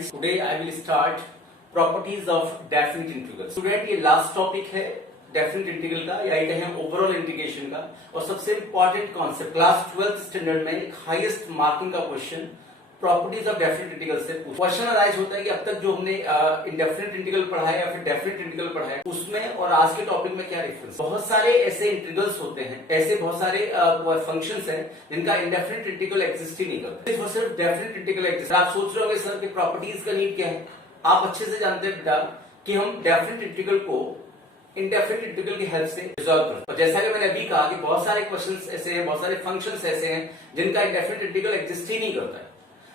students, today I will start properties of definite integral. Student, ये last topic है definite integral का या कहें ओवरऑल इंटीग्रेशन का, और सबसे important concept class 12th standard में एक हाईएस्ट मार्किंग का question properties of definite integral से क्वेश्चन अराइज होता है कि अब तक जो हमने इंडेफिनेट इंटीग्रल पढ़ा है या फिर डेफिनेट इंटीग्रल पढ़ा है उसमें और आज के टॉपिक में क्या डिफरेंस। बहुत सारे ऐसे इंटीग्रल्स होते हैं, ऐसे बहुत सारे फंक्शंस हैं जिनका इंडेफिनेट इंटीग्रल एग्जिस्ट ही नहीं करता, सिर्फ डेफिनेट इंटीग्रल एग्जिस्ट। आप सोच रहे होंगे सर कि प्रॉपर्टीज का नीड क्या है। आप अच्छे से जानते हैं बेटा कि हम डेफिनेट इंटीग्रल को इंडेफिनेट इंटीग्रल की हेल्प से रिजॉल्व करते हैं। और जैसा कि मैंने अभी कहा कि बहुत सारे क्वेश्चंस ऐसे हैं, बहुत सारे फंक्शंस ऐसे हैं जिनका इंडेफिनेट इंटीग्रल एग्जिस्ट ही नहीं करता है।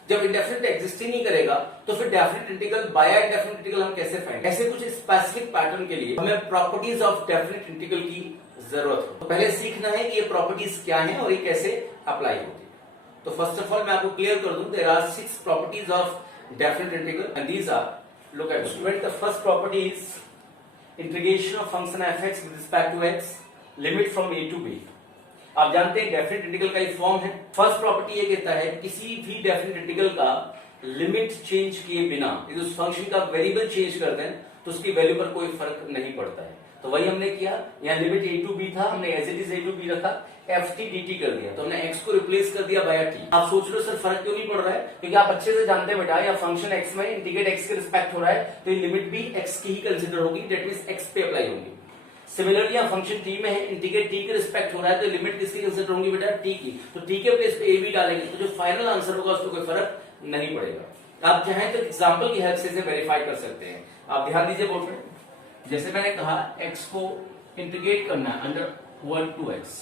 जब इंडेफिनेट एग्जिस्ट ही नहीं करेगा तो फिर definite integral by indefinite integral हम कैसे फाइंड। ऐसे कुछ स्पेसिफिक पैटर्न के लिए हमें प्रॉपर्टीज ऑफ डेफिनेट इंटीग्रल की जरूरत है। तो पहले सीखना है कि ये प्रॉपर्टीज क्या है और ये कैसे अप्लाई होती है। तो फर्स्ट ऑफ ऑल मैं आपको क्लियर कर दूं, there are 6 properties of definite integral and these are, look at student, the first property is integration of function f(x) with respect to x, limit from a to b। आप जानते हैं definite integral का एक form है। First property ये कहता है किसी भी डेफिनेट इंटीग्रल का लिमिट चेंज किए बिना यदि उस फंक्शन का वेरिएबल चेंज कर दें तो उसकी वैल्यू पर कोई फर्क नहीं पड़ता है। तो वही हमने किया, यहाँ लिमिट a टू b था, हमने as it is a to b रखा, ft dt कर दिया, तो हमने x को रिप्लेस कर दिया बाय t। आप सोच रहे हो सर फर्क क्यों नहीं पड़ रहा है, क्योंकि आप अच्छे से जानते हैं बेटा या फंक्शन x में इंटीग्रेट x के रिस्पेक्ट हो रहा है तो ये लिमिट भी x की ही कंसीडर होगी, दैट मींस x पे अप्लाई होगी। सिमिलरली यहाँ फंक्शन t में है, इंटीग्रेट t के रिस्पेक्ट हो रहा है तो लिमिट किसकी कंसीडर होंगी बेटा, t की। तो t के प्लेस पे a b डालेंगे तो जो फाइनल आंसर होगा उसको कोई फर्क नहीं पड़ेगा। आप चाहें तो एग्जांपल की हेल्प से इसे वेरीफाई कर सकते हैं। आप ध्यान दीजिए बोर्ड पे, जैसे मैंने कहा x को इंटीग्रेट करना है अंडर 1 to x।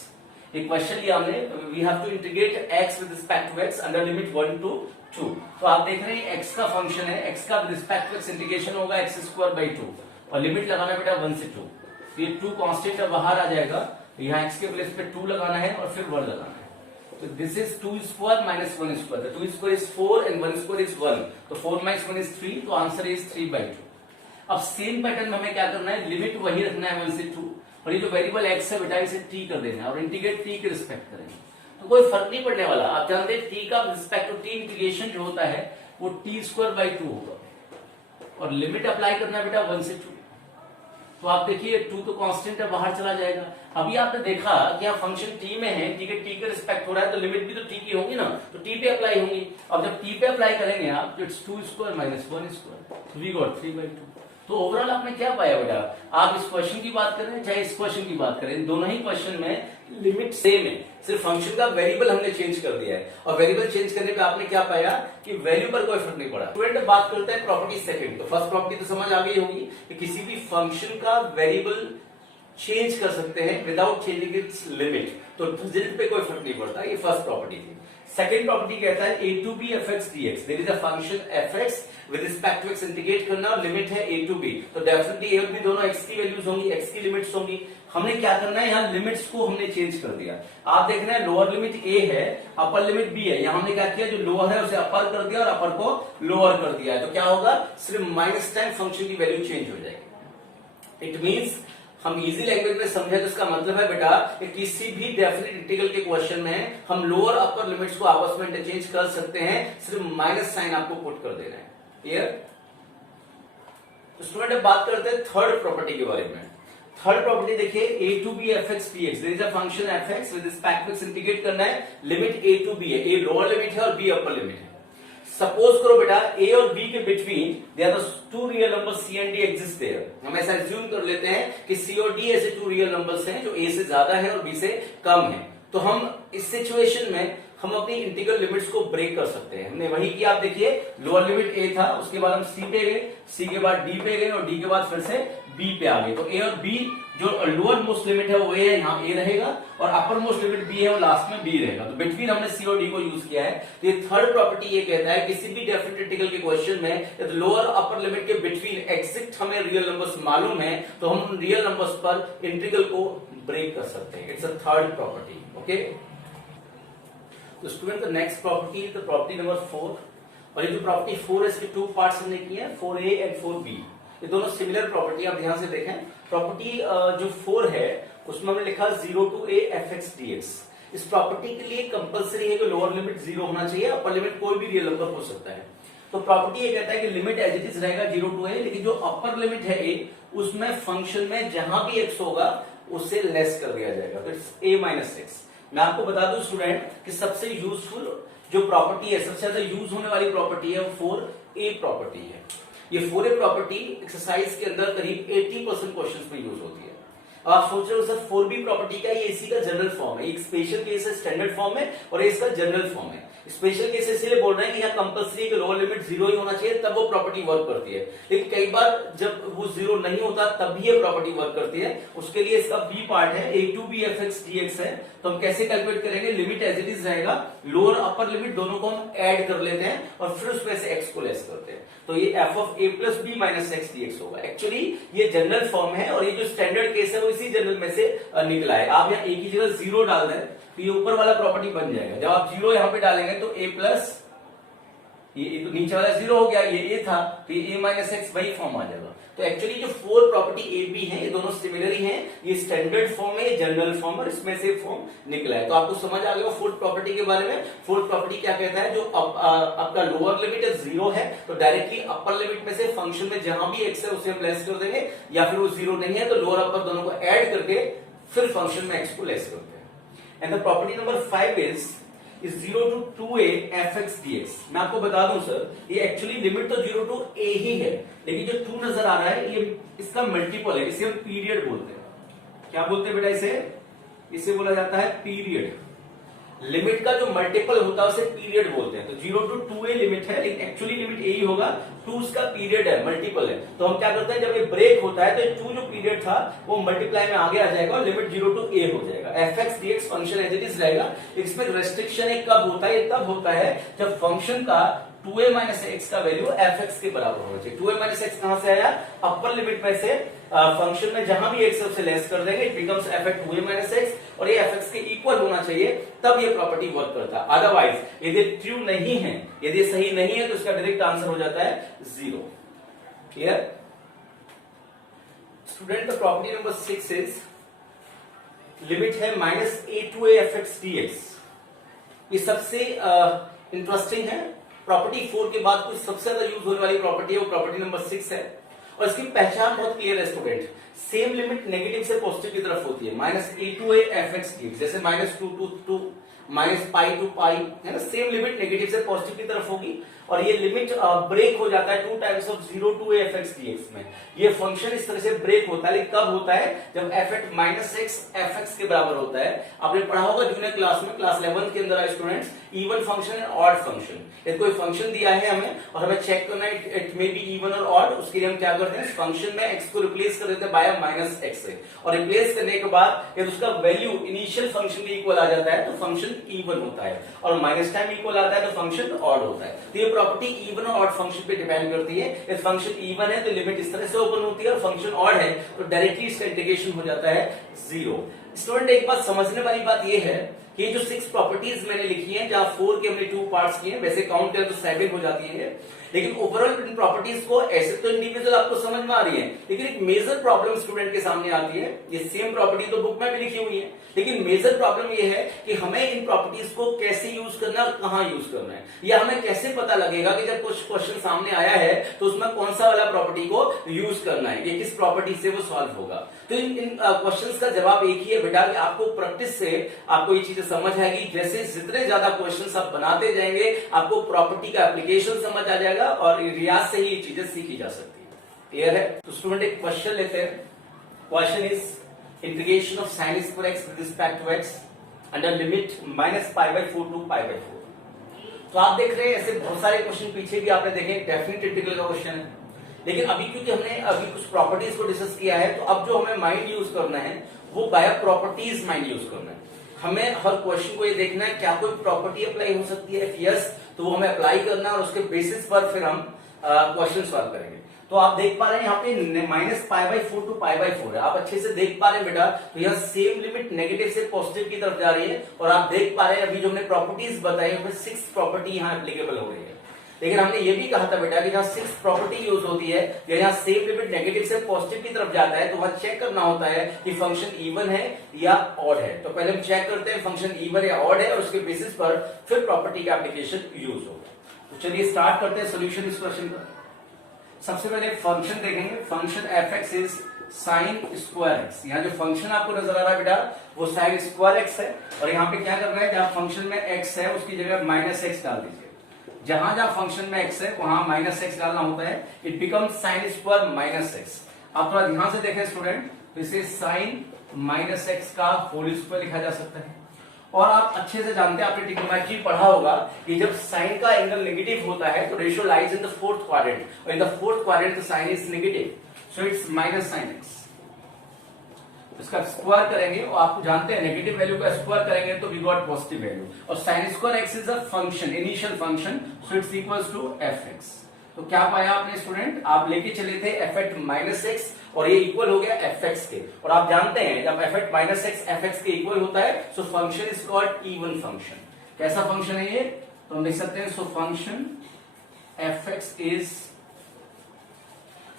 एक क्वेश्चन लिया हमने, we have to integrate x with respect to x under limit 1 to 2। तो आप देख रहे हैं x का फंक्शन है, x का with respect to x integration होगा x² 2 और लिमिट लगाना बेटा 1 से 2। ये 2 कांस्टेंट बाहर आ जाएगा, यहाँ x के प्लेस पे 2 लगाना है और फिर 1 लगाना है। तो this is 2² minus 1²। 2² is 4 and 1² is 1, तो 4 minus 1 is 3, तो आंसर इज 3/2। अब सेम पैटर्न में हमें क्या करना है, लिमिट वही रखना है 1 से 2 और ये जो वेरिएबल x है बेटा इसे t कर देना है और इंटीग्रेट t के रिस्पेक्ट करेंगे तो कोई फर्क नहीं पड़ने वाला। आप जानते हैं t का रिस्पेक्ट टू t इंटीग्रेशन जो होता है वो t² 2 होगा और लिमिट अप्लाई करना है बेटा 1 से 2। तो आप देखिए 2 तो कांस्टेंट है, बाहर चला जाएगा। अभी आपने देखा कि यहाँ फंक्शन t में है, ठीक है, t के रिस्पेक्ट हो रहा है तो लिमिट भी तो t की होगी ना, तो t पे अप्लाई होंगी। अब जब t पे अप्लाई करेंगे आप तो इट्स 2² minus 1², वी गॉट 3/2। तो ओवरऑल आपने क्या पाया बेटा, आप इस क्वेश्चन की बात करें चाहे इस क्वेश्चन की बात करें, दोनों ही क्वेश्चन में लिमिट सेम है, सिर्फ फंक्शन का वेरिएबल हमने चेंज कर दिया है और वेरिएबल चेंज करने पे आपने क्या पाया कि वैल्यू पर कोई फर्क नहीं पड़ा। स्टूडेंट बात करते हैं प्रॉपर्टी सेकंड। तो फर्स्ट प्रॉपर्टी तो समझ आ गई होगी कि किसी भी फंक्शन का वेरिएबल चेंज कर सकते हैं विदाउट चेंजिंग इट्स लिमिट, तो रिजल्ट पे कोई फर्क नहीं पड़ता। ये फर्स्ट प्रॉपर्टी थी। सेकंड प्रॉपर्टी कहता है a to b f(x) dx, there is a function f(x) with respect to x integrate करना और लिमिट है a to b, तो डेफिनेटली a और b दोनों x की वैल्यूज होंगी, x की लिमिट्स होंगी। हमने क्या करना है, यहाँ लिमिट्स को हमने चेंज कर दिया। आप देख रहे हैं लोअर लिमिट a है, अपर लिमिट b है। यहाँ हमने क्या किया, जो लोअर है उसे अपर कर दिया और अपर को लोअर कर दिया है। तो क्या होगा, सिर्फ माइनस टाइम फंक्शन की वैल्यू चेंज हो जाएगी। इट मीन्स हम इजी लैंग्वेज में समझे तो इसका मतलब है बेटा कि किसी भी डेफिनेट इंटीग्रल के क्वेश्चन में हम लोअर अपर लिमिट्स को आपस में इंटरचेंज कर सकते हैं, सिर्फ माइनस साइन आपको पुट कर देना है। क्लियर। तो स्टूडेंट बात करते हैं थर्ड प्रॉपर्टी के बारे में। थर्ड प्रॉपर्टी देखिए, a to b f(x) dx, there is a function f(x) with respect to x integrate करना है, लिमिट a to b है, a लोअर लिमिट है और b अपर लिमिट है। सपोज करो बेटा a और b के between there are two real numbers c and d exist there. हम ऐसा एज्यूम कर लेते हैं कि c और d ऐसे टू रियल नंबर्स हैं जो a से ज्यादा है और b से कम है। तो हम इस सिचुएशन में हम अपनी इंटीग्रल लिमिट्स को ब्रेक कर सकते हैं। हमने वही किया। आप देखिए लोअर लिमिट a था, उसके बाद हम c पे गए, c के बाद d पे गए और d के बाद फिर से b पे आ गए। तो a और b जो लोअर मोस्ट लिमिट है वो a है, यहाँ a रहेगा और अपर मोस्ट लिमिट b है वो लास्ट में b रहेगा। तो बिटवीन हमने c और d को यूज किया है। तो ये थर्ड प्रॉपर्टी ये कहता है किसी भी डेफिनेट इंटीग्रल के क्वेश्चन में लोअर अपर लिमिट के बिटवीन एग्जैक्ट हमें रियल नंबर्स मालूम है तो हम रियल नंबर्स पर इंटीग्रल को ब्रेक कर सकते हैं। It's a third property. Okay, तो student the next property is the property number 4 और ये जो प्रॉपर्टी 4 है इसके 2 पार्ट्स हमने किए हैं, 4a एंड 4b। ये दोनों सिमिलर प्रॉपर्टी, आप ध्यान से देखें। प्रॉपर्टी जो 4 है उसमें हमने लिखा 0 to a f(x) dx। इस प्रॉपर्टी के लिए कंपलसरी है कि लोअर लिमिट 0 होना चाहिए, अपर लिमिट कोई भी रियल नंबर हो सकता है। तो प्रॉपर्टी ये कहता है कि लिमिट एज इट इज रहेगा 0 to a, लेकिन जो अपर लिमिट है a उसमें फंक्शन में जहां भी x होगा उससे लेस कर दिया जाएगा, तो इट्स a माइनस एक्स। मैं आपको बता दूं स्टूडेंट कि सबसे यूजफुल जो प्रॉपर्टी है, सबसे ज्यादा यूज होने वाली प्रॉपर्टी है वो 4a प्रॉपर्टी है। ये 4a प्रॉपर्टी एक्सरसाइज के अंदर करीब 80% क्वेश्चंस में यूज होती है। अब आप सोच रहे हो सर 4b प्रॉपर्टी का ये इसी का जनरल फॉर्म है, एक स्पेशल केस है स्टैंडर्ड फॉर्म है और ये इसका जनरल फॉर्म है। स्पेशल केस इसलिए बोल रहे हैं कि यहाँ कंपल्सरी कि लोअर लिमिट 0 ही होना चाहिए तब वो प्रॉपर्टी वर्क करती है, लेकिन कई बार जब वो 0 नहीं होता तब भी ये प्रॉपर्टी वर्क करती है। उसके लिए इसका बी पार्ट है a2b fx dx है, तो हम कैसे कैलकुलेट करेंगे, लिमिट एज इट इज रहेगा, लोअर अपर लिमिट दोनों को हम ऐड कर लेते हैं और फिर उसमें से x को लेस करते हैं, तो ये f of a plus b minus x dx होगा। एक्चुअली ये जनरल फॉर्म है और ये जो स्टैंडर्ड केस है वो इसी जनरल में से निकला है। आप यहाँ a की जगह 0 डाल दें तो ये ऊपर वाला प्रॉपर्टी बन जाएगा। जब आप 0 यहाँ पे डालेंगे तो a प्लस ये तो नीचे वाला 0 हो गया, ये a था तो ये a माइनस एक्स वही फॉर्म आ जाएगा। तो एक्चुअली जो 4 प्रॉपर्टी a b है ये दोनों सिमिलर ही हैं, ये स्टैंडर्ड फॉर्म है, ये जनरल फॉर्म और इसमें से फॉर्म निकला है। तो आपको समझ आ गया 4th प्रॉपर्टी के बारे में। 4th प्रॉपर्टी क्या कहता है, जो आपका लोअर लिमिट है 0 है तो डायरेक्टली अपर लिमिट में से फंक्शन में जहां भी x है उसे हम लेस कर देंगे, या फिर वो 0 नहीं है तो लोअर अपर दोनों को ऐड करके फिर फंक्शन में x को लेस करते हैं। And the property number 5 is 0 to 2a fx dx। मैं आपको बता दूं सर, ये एक्चुअली लिमिट तो 0 to a ही है, लेकिन जो 2 नजर आ रहा है ये इसका मल्टीपल है, इसे हम पीरियड बोलते हैं। क्या बोलते हैं बेटा इसे बोला जाता है पीरियड। लिमिट का जो मल्टीपल होता है उसे पीरियड बोलते हैं। तो 0 to 2a लिमिट है, लेकिन एक्चुअली लिमिट a ही होगा, 2 उसका पीरियड है, मल्टीपल है। तो हम क्या करते हैं, जब ये ब्रेक होता है तो 2 जो पीरियड था वो मल्टीप्लाई में आगे आ जाएगा और लिमिट 0 to a हो जाएगा। fx dx function as it is रहेगा। इसमें रिस्ट्रिक्शन है कब होता है, ये तब होता है जब फंक्शन का 2a माइनस एक्स का वैल्यू fx के बराबर होना चाहिए। 2a माइनस एक्स कहां से आया, अपर लिमिट में से फंक्शन में जहां भी x है उसे लेस कर देंगे, it becomes f at 2a minus x और ये fx के इक्वल होना चाहिए तब ये प्रॉपर्टी वर्क करता है। अदरवाइज यदि ट्रू नहीं है, यदि सही नहीं है तो इसका डायरेक्ट आंसर हो जाता है 0। Clear student? The property number 6 is limit है minus a to a fx dx। ये सबसे इंटरेस्टिंग है। प्रॉपर्टी 4 के बाद कुछ सबसे ज्यादा यूज होने वाली प्रॉपर्टी है वो प्रॉपर्टी नंबर 6 है और इसकी पहचान बहुत क्लियर है स्टूडेंट। सेम लिमिट नेगेटिव से पॉजिटिव की तरफ होती है, minus a to a fx dx, जैसे minus 2 to 2 minus pi two pi है ना, सेम लिमिट नेगेटिव से पॉजिटिव की तरफ होगी और ये लिमिट ब्रेक हो जाता है 2 times of 0 to a fx dx में। ये फंक्शन इस तरह से ब्रेक होता है, लेकिन कब होता है, जब f at minus x fx के बराबर होता है। आपने पढ़ा होगा जूनियर क्लास में, क्लास 11 के अंदर है students, even function and odd function. यदि कोई फंक्शन दिया है हमें और हमें चेक करना है इट मे बी इवन और ऑड, उसके लिए हम क्या करते हैं, फंक्शन में x को रिप्लेस कर देते हैं बाय माइनस एक्स से, और रिप्लेस करने के बाद यदि उसका वैल्यू इनिशियल फंक्शन के इक्वल आ जाता है तो फंक्शन इवन होता है, और माइनस टाइम इक्वल आता है तो फंक्शन ऑड होता है। तो ये प्रॉपर्टी इवन और ऑड फंक्शन पे डिपेंड करती है। यदि फंक्शन इवन है तो लिमिट इस तरह से ओपन होती है और फंक्शन ऑड है तो डायरेक्टली इसका इंटीग्रेशन हो जाता है 0। स्टूडेंट एक बात समझने वाली बात ये है कि जो 6 प्रॉपर्टीज मैंने लिखी हैं, जहां 4 के हमने 2 पार्ट्स किए हैं, वैसे काउंट करें तो 7 हो जाती है, लेकिन ओवरऑल इन प्रॉपर्टीज को ऐसे तो इंडिविजुअल आपको समझ में आ रही है, लेकिन एक मेजर प्रॉब्लम स्टूडेंट के सामने आती है। ये सेम प्रॉपर्टी तो बुक में भी लिखी हुई है, लेकिन मेजर प्रॉब्लम ये है कि हमें इन प्रॉपर्टीज को कैसे यूज करना है और कहां यूज करना है, या हमें कैसे पता लगेगा कि जब कुछ क्वेश्चन सामने आया है तो उसमें कौन सा वाला प्रॉपर्टी को यूज करना है, ये किस प्रॉपर्टी से वो सॉल्व होगा। तो इन क्वेश्चंस का जवाब एक ही है बेटा, कि आपको प्रैक्टिस से आपको ये चीजें समझ आएगी। जैसे जितने ज्यादा क्वेश्चंस आप बनाते जाएंगे आपको प्रॉपर्टी का एप्लीकेशन समझ आ जाएगा और रियाज से ही ये चीजें सीखी जा सकती है। क्लियर है? तो स्टूडेंट एक क्वेश्चन लेते हैं। Question is integration of sin square x with respect to x under limit -π/4 to π/4। तो आप देख रहे हैं ऐसे बहुत सारे क्वेश्चन पीछे भी आपने देखे, डेफिनेट इंटीग्रल का क्वेश्चन है, लेकिन अभी क्योंकि हमने अभी कुछ प्रॉपर्टीज को डिस्कस किया है तो अब जो हमें माइंड यूज करना है वो बाय प्रॉपर्टीज माइंड यूज करना है। हमें हर क्वेश्चन को ये देखना है क्या कोई प्रॉपर्टी अप्लाई हो सकती है, यस तो वो हमें अप्लाई करना है और उसके बेसिस पर फिर हम क्वेश्चन सॉल्व करेंगे। तो आप देख पा रहे हैं यहाँ पे -π/4 टू π/4 है, आप अच्छे से देख पा रहे हैं बेटा। तो यह सेम लिमिट नेगेटिव से पॉजिटिव की तरफ जा रही है और आप देख पा रहे हैं अभी जो हमने प्रॉपर्टीज बताई उसमें 6 प्रॉपर्टी यहाँ एप्लीकेबल हो रही है। लेकिन हमने ये भी कहा था बेटा कि जहाँ 6 प्रॉपर्टी यूज होती है या जहाँ सेम लिमिट नेगेटिव से पॉजिटिव की तरफ जाता है तो वहां चेक करना होता है कि फंक्शन इवन है या ऑड है। तो पहले हम चेक करते हैं फंक्शन इवन या ऑड है और उसके बेसिस पर फिर प्रॉपर्टी का एप्लीकेशन यूज होगा। तो चलिए स्टार्ट करते हैं सोल्यूशन इस क्वेश्चन का। सबसे पहले फंक्शन देखेंगे, function F x is sine square x. यहाँ जो फंक्शन आपको नजर आ रहा है बेटा वो साइन स्क्वायर एक्स है, और यहाँ पे क्या करना है, जहाँ फंक्शन में एक्स है उसकी जगह माइनस एक्स डाल दीजिए। जहां जहां फंक्शन में एक्स है वहां माइनस एक्स डालना होता है, it becomes sine square minus x. आप थोड़ा ध्यान से देखें स्टूडेंट, तो इसे साइन माइनस एक्स का होल स्क्वायर लिखा जा सकता है। और आप अच्छे से जानते हैं, आपने ट्रिग्नोमेट्री पढ़ा होगा कि जब साइन का एंगल नेगेटिव होता है तो ratio lies in the fourth quadrant, और in the fourth quadrant the sine is negative, so it's minus sine x. इसका स्क्वायर करेंगे और आपको जानते हैं नेगेटिव वैल्यू का स्क्वायर करेंगे तो वी गॉट पॉजिटिव वैल्यू, और sine square x is a function, initial function, so its equals to f x. तो क्या पाया आपने स्टूडेंट, आप लेके चले थे एफ एक्ट माइनस एक्स और ये इक्वल हो गया एफ एक्स के, और आप जानते हैं जब F act minus x F x के इक्वल होता है so function is called even function. कैसा फंक्शन है ये, तो हम लिख सकते हैं so function F x is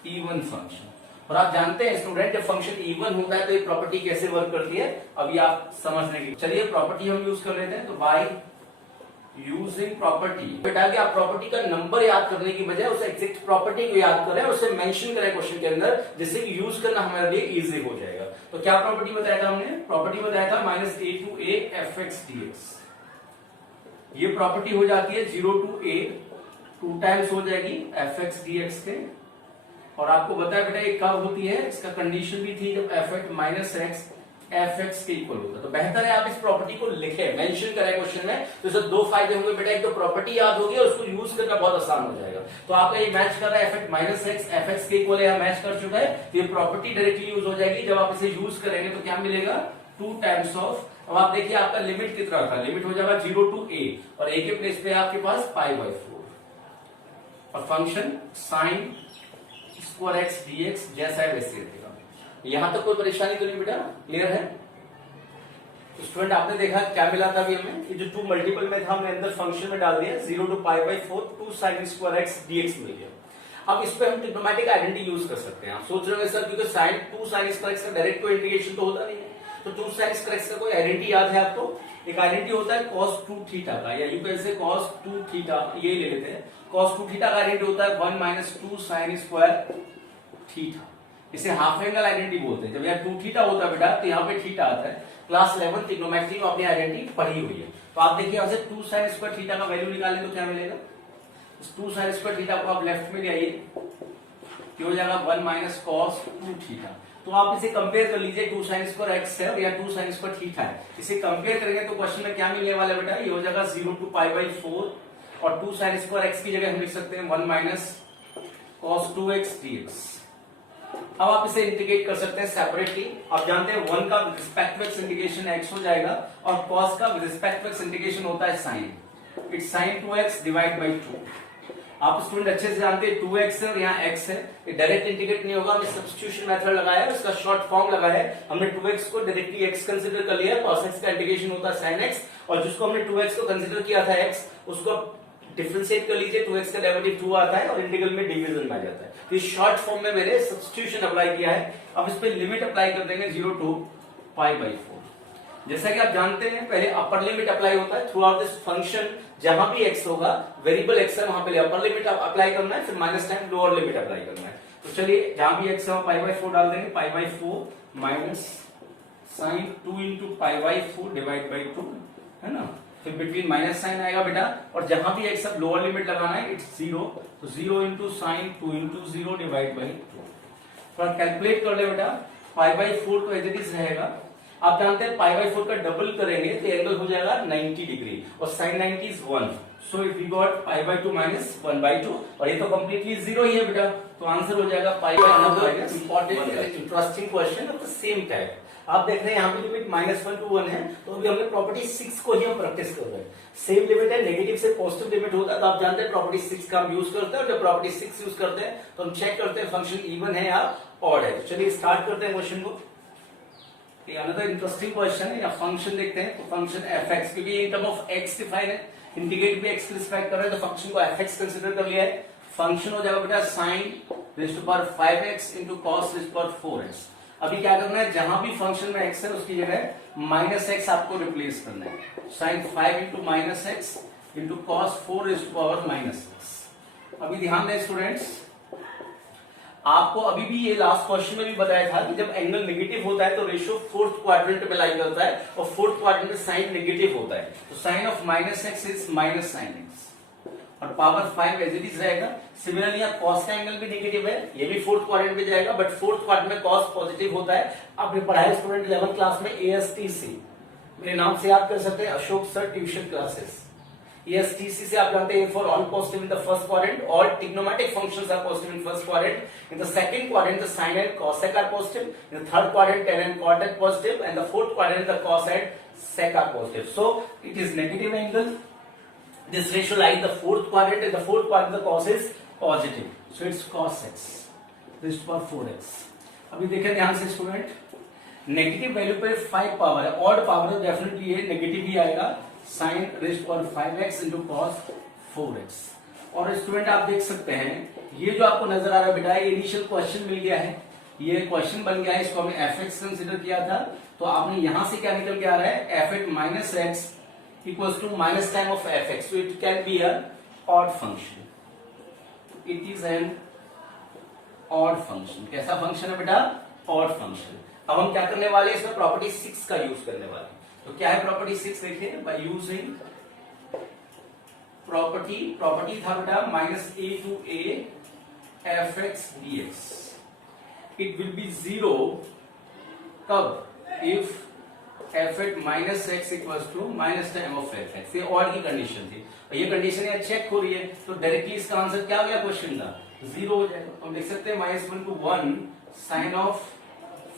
even function. और आप जानते हैं स्टूडेंट जब फंक्शन इवन होता है तो ये प्रॉपर्टी कैसे वर्क करती है, अभी आप समझने की। चलिए प्रॉपर्टी हम यूज कर लेते हैं, तो बाय यूजिंग प्रॉपर्टी, बेटा कि आप प्रॉपर्टी का नंबर याद करने की बजाय उसे एग्जैक्ट प्रॉपर्टी को याद करें और उसे मेंशन करें क्वेश्चन के अंदर, जिससे कि यूज करना हमारे लिए इजी हो जाएगा। तो क्या प्रॉपर्टी बताया था हमने, प्रॉपर्टी बताया था minus a to a f x d x. ये प्रॉपर्टी हो जाती है 0 टू a, 2 टाइम्स हो जाएगी एफ एक्स डी एक्स के। और आपको बताया बेटा ये कब होती है, इसका कंडीशन भी थी जब F x minus x F x के इक्वल होगा। तो बेहतर है आप इस प्रॉपर्टी को लिखें, मेंशन करें क्वेश्चन में, तो इससे दो फायदे होंगे बेटा, एक तो प्रॉपर्टी याद होगी और उसको यूज करना बहुत आसान हो जाएगा। तो आपका ये मैच कर रहा है F x minus x F x के इक्वल है, मैच कर चुका है, तो ये प्रॉपर्टी डायरेक्टली यूज हो जाएगी। जब आप इसे यूज करेंगे तो क्या मिलेगा, 2 टाइम्स ऑफ, अब आप देखिए आपका लिमिट कितना था, लिमिट हो जाएगा 0 टू a, और a के प्लेस पे आपके पास पाई बाई 4, और function sine square x dx जैसा है वैसे रहेगा। यहां तक कोई परेशानी तो नहीं बेटा, क्लियर है। तो स्टूडेंट आपने देखा क्या मिला था अभी हमें, ये जो 2 मल्टीपल में था हमने अंदर फंक्शन में डाल दिया 0 two pi by 4 2 sine square x dx मिल गया। अब इस पे हम ट्रिग्नोमेट्रिक आइडेंटिटी यूज कर सकते हैं। आप सोच रहे हो सर क्योंकि साइन 2 साइन स्क्वायर एक्स का डायरेक्ट कोई इंटीग्रेशन तो होता नहीं है, तो 2 साइन स्क्वायर एक्स का कोई आइडेंटिटी याद है आपको, एक आइडेंटिटी होता है cos 2 थीटा का, या you can say cos 2 theta, ये ले लेते हैं। cos 2 थीटा का आइडेंटिटी होता है 1 माइनस 2 साइन स्क्वायर थीटा, इसे हाफ एंगल आइडेंटिटी बोलते हैं। जब यहाँ 2 थीटा होता है बेटा तो यहाँ पे थीटा आता है। क्लास 11 ट्रिग्नोमेट्री में अपनी आइडेंटिटी पढ़ी हुई है। तो आप देखिए यहाँ से 2 साइन स्क्वायर थीटा का वैल्यू निकालें तो क्या मिलेगा, 2 साइन स्क्वायर थीटा को आप लेफ्ट में ले आइए, क्या हो जाएगा 1 माइनस cos 2 थीटा। तो आप इसे कंपेयर कर लीजिए, 2 साइन स्क्वायर एक्स है और या 2 साइन स्क्वायर थीटा है, इसे कंपेयर करेंगे तो क्वेश्चन में क्या मिलने वाला है बेटा, ये हो जाएगा 0 टू पाई बाई 4, और 2 साइन स्क्वायर एक्स की जगह हम लिख सकते हैं 1 माइनस cos 2x dx। अब आप इसे इंटीग्रेट कर सकते हैं सेपरेटली। आप जानते हैं 1 का with respect to x integration x हो जाएगा, और cos का with respect to x integration होता है sin, इट्स sin 2x डिवाइड बाई 2। आप स्टूडेंट अच्छे से जानते हैं 2x है और यहाँ x है, ये डायरेक्ट इंटीग्रेट नहीं होगा, हमने सब्स्टिट्यूशन मेथड लगाया, इसका शॉर्ट फॉर्म लगाया है। हमने 2x को डायरेक्टली x कंसीडर कर लिया, cos x का इंटीग्रेशन होता है sin x, और जिसको हमने 2x को कंसीडर किया था x, उसको डिफरेंशिएट कर लीजिए, 2x का डेरिवेटिव 2 आता है और इंटीग्रल में डिवीजन में आ जाता है। तो इस शॉर्ट फॉर्म में मैंने सब्स्टिट्यूशन अप्लाई किया है। अब इस पे लिमिट अप्लाई कर देंगे 0 टू पाई बाई 4। जैसा कि आप जानते हैं पहले अपर लिमिट अप्लाई होता है थ्रू आउट दिस फंक्शन, जहां भी x होगा वेरिएबल x है वहां पे अपर लिमिट अप्लाई करना है, फिर minus time lower limit apply करना है। तो चलिए जहां भी x है पाई बाई 4 डाल देंगे, pi by 4 minus sine 2 into pi by 4 divide by 2, है ना, फिर बिटवीन माइनस साइन आएगा बेटा, और जहां भी x अब लोअर लिमिट लगाना है इट्स 0, तो 0 into sine 2 into 0 divide by 2। थोड़ा कैलकुलेट कर ले बेटा, पाई बाई 4 तो एज इट इज रहेगा। आप जानते हैं पाई बाई 4 का डबल करेंगे तो एंगल हो जाएगा 90 डिग्री, और sine 90 is 1, so if we got pi by 2 minus 1 by 2, और ये तो कंप्लीटली 0 ही है बेटा, तो आंसर हो जाएगा pi by 1 minus important interesting question of the same type. आप देख रहे हैं यहाँ पे लिमिट -1 टू 1 है, तो अभी हमने प्रॉपर्टी 6 को ही हम प्रैक्टिस कर रहे हैं। सेम लिमिट है, नेगेटिव से पॉजिटिव लिमिट होता है, तो आप जानते हैं प्रॉपर्टी 6 का हम यूज करते हैं, और जब प्रॉपर्टी 6 यूज करते हैं तो हम चेक करते हैं फंक्शन इवन है या ऑड है। तो चलिए स्टार्ट करते हैं क्वेश्चन को। अनदर इंटरेस्टिंग क्वेश्चन है, या फंक्शन देखते हैं, तो फंक्शन एफ एक्स, क्योंकि ये in term of x define है, इंटीग्रेट भी एक्स के रिस्पेक्ट कर रहे हैं, तो फंक्शन को एफ एक्स कंसिडर कर लिया है। फंक्शन हो जाएगा बेटा sine raise to power 5x into cos raise to power 4x। अभी क्या करना है, जहां भी फंक्शन में x है उसकी जगह माइनस एक्स आपको रिप्लेस करना है। Sine 5 into minus x into cos 4 raise to power -6। अभी ध्यान दें स्टूडेंट्स, आपको अभी भी ये लास्ट क्वेश्चन में भी बताया था कि जब एंगल नेगेटिव होता है तो रेशियो फोर्थ क्वाड्रेंट में लाई करता है और फोर्थ क्वाड्रेंट में साइन नेगेटिव होता है, तो sine of -x is -sin x और पावर 5 एज इट इज रहेगा। सिमिलरली यहाँ कॉस का एंगल भी नेगेटिव है, ये भी फोर्थ क्वाड्रेंट में जाएगा, बट फोर्थ क्वाड्रेंट में कॉस पॉजिटिव होता है। आपने पढ़ाया स्टूडेंट 11th क्लास में ASTC, मेरे नाम से याद कर सकते हैं, Ashok sir tuition classes. ASTC से आप जानते हैं for all positive in the first quadrant, all trigonometric functions are positive in first quadrant. In the second quadrant, the sin and cosec are positive. In the third quadrant, tan and cotec positive, and the fourth quadrant, the cos and sec are positive. So it is negative angle. This ratio lies in the fourth quadrant, and the fourth quadrant, the cos is positive. So it's cos x raised to power 4x. अभी देखें ध्यान से student, negative value पे 5 power है, odd power है, definitely ये negative ही आएगा। Sine raise power 5x into cos 4x। और स्टूडेंट आप देख सकते हैं ये जो आपको नजर आ रहा है बेटा, ये इनिशियल क्वेश्चन मिल गया है, ये क्वेश्चन बन गया है, इसको हमने fx कंसीडर किया था, तो आपने यहां से क्या निकल के आ रहा है, f minus x equals to minus time of fx, so it can be an odd function, it is an odd function। कैसा फंक्शन है बेटा, odd function। अब हम क्या करने वाले हैं, इसमें प्रॉपर्टी 6 का यूज करने वाले हैं। तो क्या है प्रॉपर्टी 6, देखिए, बाय यूजिंग प्रॉपर्टी था बेटा -a to a fx dx, it will be 0 कब, इफ f at -x equals to minus time of fx। ये और की कंडीशन थी, और ये कंडीशन यहाँ चेक हो रही है, तो डायरेक्टली इसका आंसर क्या हो गया क्वेश्चन का, 0 हो जाएगा। हम देख सकते हैं -1 to 1 sine of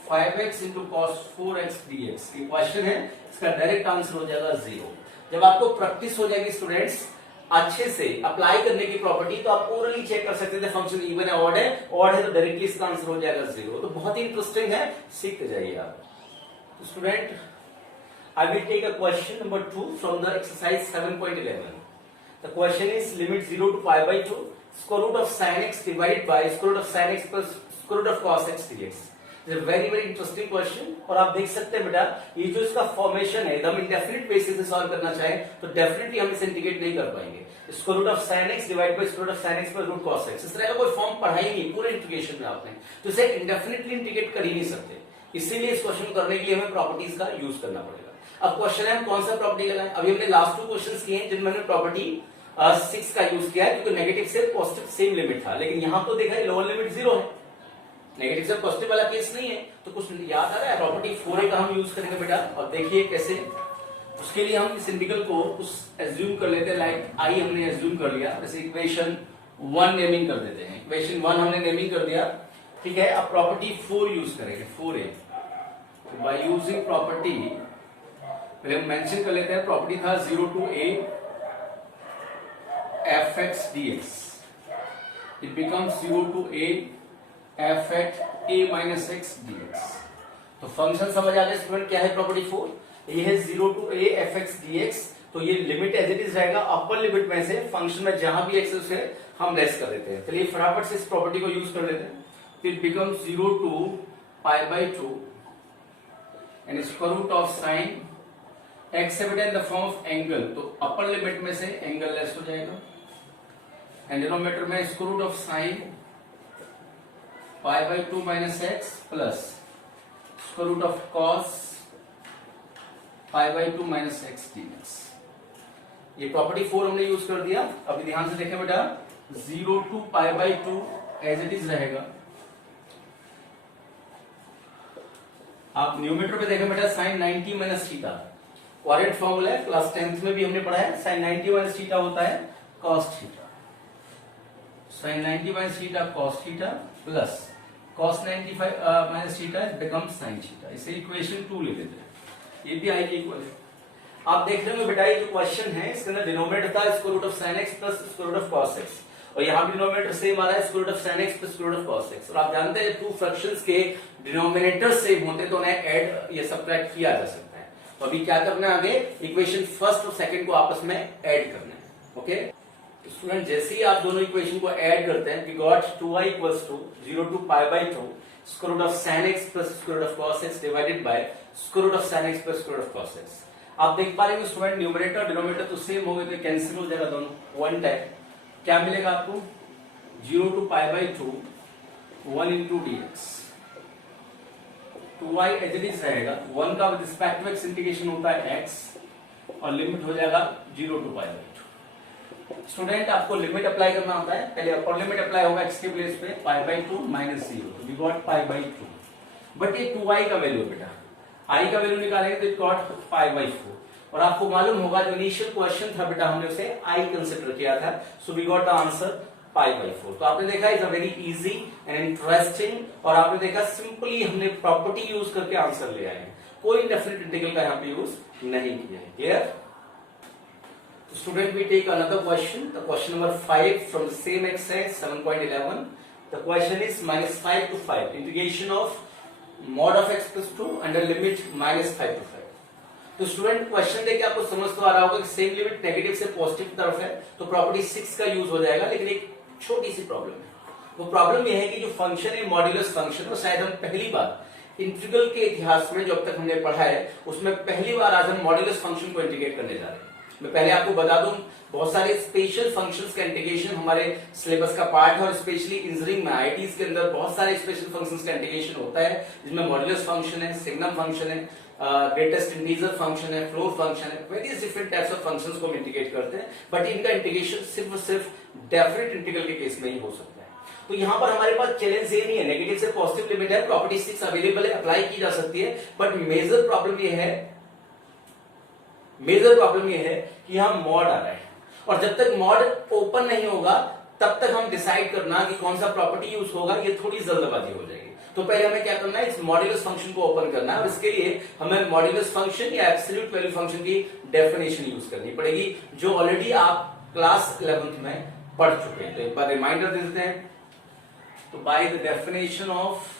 5x into cos 4x dx, ये क्वेश्चन है, इसका डायरेक्ट आंसर हो जाएगा 0। जब आपको प्रैक्टिस हो जाएगी स्टूडेंट्स अच्छे से अप्लाई करने की प्रॉपर्टी, तो आप ओरली चेक कर सकते थे फंक्शन इवन है ऑड है, ऑड है तो डायरेक्टली इसका आंसर हो जाएगा 0। तो बहुत ही इंटरेस्टिंग है, सीखते जाइए आप। तो student I will take a question number 2 from the exercise 7.11। The question is limit 0 to π/2 square root of sin x divided by square root of sin x plus square root of cos x dx। Very very interesting question, और आप देख सकते हैं बेटा ये जो इसका formation है एकदम इंडेफिनिट बेसिस से सॉल्व करना चाहे तो डेफिनेटली हम इसे इंटीग्रेट नहीं कर पाएंगे। Square root of sin x divide by square root of sin x plus root cos x, इस तरह का कोई फॉर्म पढ़ा ही नहीं पूरे इंटीग्रेशन में आपने, तो इसे इंडेफिनिटली इंटीग्रेट कर ही नहीं सकते। इसीलिए इस क्वेश्चन को करने के लिए हमें प्रॉपर्टीज का यूज करना पड़ेगा। अब क्वेश्चन है हम कौन सा प्रॉपर्टी लगाएं, अभी हमने लास्ट 2 क्वेश्चंस किए हैं जिनमें हमने प्रॉपर्टी 6 का यूज किया है, क्योंकि नेगेटिव से पॉजिटिव सेम लिमिट था, लेकिन यहाँ तो देखा लोअर लिमिट 0 है, नेगेटिव से पॉजिटिव वाला केस नहीं है, तो कुछ याद आ रहा है, प्रॉपर्टी 4a का हम यूज करेंगे बेटा। और देखिए कैसे, उसके लिए हम इस इंटीग्रल को कुछ एज्यूम कर लेते हैं, लाइक आई हमने एज्यूम कर लिया, जैसे इक्वेशन 1 नेमिंग कर देते हैं, इक्वेशन 1 हमने नेमिंग कर दिया, ठीक है। अब प्रॉपर्टी 4 यूज करेंगे, 4a। तो बाय यूजिंग प्रॉपर्टी पहले हम मेंशन कर लेते हैं, प्रॉपर्टी था 0 to a fx dx, it becomes 0 to a f at a minus x dx। तो फंक्शन समझ आ गया स्टूडेंट, क्या है प्रॉपर्टी 4, ये है 0 to a fx dx, तो ये लिमिट एज इट इज रहेगा, अपर लिमिट में से फंक्शन में जहां भी एक्स है हम लेस कर देते हैं। चलिए फटाफट से इस प्रॉपर्टी को यूज कर लेते हैं, तो it becomes 0 to π/2 and square root of sine x है बेटा in the form of angle, तो अपर लिमिट में से एंगल लेस हो जाएगा, एंड डिनोमिनेटर में square root of sine π/2 minus x plus square root of cos π/2 minus x dx। ये property 4 हमने यूज कर दिया। अभी ध्यान से देखें बेटा, 0 to π/2 एज इट इज रहेगा। आप न्यूमेटर पे देखें बेटा, sine 90 minus theta, quadrant formula है, क्लास 10th में भी हमने पढ़ा है, साइन 90 माइनस थीटा होता है cos theta, sine 90 minus theta cos theta plus cos 95 minus theta become sin theta. इसे इक्वेशन 2 ले लेते हैं, ये भी आई की इक्वल है। आप देख रहे हो बेटा, ये जो क्वेश्चन है इसके अंदर डिनोमिनेटर था square root of sin x plus square root of cos x, और यहाँ भी डिनोमिनेटर सेम आ रहा है square root of sin x plus square root of cos x। और आप जानते हैं 2 फ्रैक्शंस के डिनोमिनेटर सेम होते तो उन्हें ऐड या सबट्रैक्ट किया जा सकता है। तो अभी क्या करना है, आगे इक्वेशन फर्स्ट और सेकंड को आपस में ऐड करना है, ओके। स्टूडेंट जैसे ही आप दोनों इक्वेशन को ऐड करते हैं, we got 2y equals to 0 to π/2 square root of sin x plus square root of cos x divided by square root of sin x plus square root of cos x। आप देख पा रहे हैं student numerator denominator तो same हो गए, तो cancel हो जाएगा दोनों, वन टाइम क्या मिलेगा आपको 0 to π/2 1 into dx 2y as it is रहेगा, 1 का with respect to x integration होता है x और लिमिट हो जाएगा 0 to π/2। स्टूडेंट आपको लिमिट अप्लाई करना होता है, पहले अपर लिमिट अप्लाई होगा x के प्लेस पे π/2 - 0, तो वी गॉट π/2, बट ये 2y का वैल्यू है बेटा, i का वैल्यू निकालेंगे तो इट गॉट π/4, और आपको मालूम होगा जो इनिशियल क्वेश्चन था बेटा हमने उसे i कंसीडर किया था, so we got the answer π/4। तो आपने देखा is a very easy and interesting, और आपने देखा सिंपली हमने प्रॉपर्टी यूज करके आंसर ले आए हैं, कोई डेफिनेट इंटीग्रल का यहाँ पे यूज नहीं किया है। Clear? Student, we take another question, the question number 5 from the same exercise 7.11. The question is -5 to 5 integration of mod of x plus 2 under limit -5 to 5. तो स्टूडेंट क्वेश्चन देख के आपको समझ तो आ रहा होगा कि सेम लिमिट नेगेटिव से पॉजिटिव की तरफ है, तो प्रॉपर्टी 6 का यूज हो जाएगा, लेकिन एक छोटी सी प्रॉब्लम है। वो प्रॉब्लम यह है कि जो फंक्शन है मॉड्यूलस फंक्शन, वो शायद हम पहली बार इंटीग्रल के इतिहास में जो अब तक हमने पढ़ा है उसमें पहली बार आज हम मॉड्यूलस फंक्शन को इंटीग्रेट करने जा रहे हैं। मैं पहले आपको बता दूं, बहुत सारे स्पेशल फंक्शंस का इंटीग्रेशन हमारे सिलेबस का पार्ट है, और स्पेशली इंजीनियरिंग में आईआईटीज के अंदर बहुत सारे स्पेशल फंक्शंस का इंटीग्रेशन होता है, जिसमें मॉड्यूलस फंक्शन है, सिग्नम फंक्शन है, ग्रेटेस्ट इंटीजर फंक्शन है, फ्लोर फंक्शन है, various different types of functions को हम इंटीग्रेट करते हैं, बट इनका इंटीग्रेशन सिर्फ डेफिनेट इंटीग्रल के केस में ही हो सकता है। तो यहाँ पर हमारे पास चैलेंज ये नहीं है, नेगेटिव से पॉजिटिव लिमिट है, प्रॉपर्टी 6 अवेलेबल है, अप्लाई की जा सकती है, बट मेजर प्रॉब्लम ये है कि यहाँ मॉड आ रहा है, और जब तक मॉड ओपन नहीं होगा तब तक हम डिसाइड करना कि कौन सा प्रॉपर्टी यूज होगा, ये थोड़ी जल्दबाजी हो जाएगी। तो पहले हमें क्या करना है, इस मॉड्यूलस फंक्शन को ओपन करना है, और इसके लिए हमें मॉड्यूलस फंक्शन या एब्सोल्यूट वैल्यू फंक्शन की डेफिनेशन यूज करनी पड़ेगी, जो ऑलरेडी आप क्लास 11th में पढ़ चुके हैं। तो एक बार रिमाइंडर दे देते हैं। तो by the definition of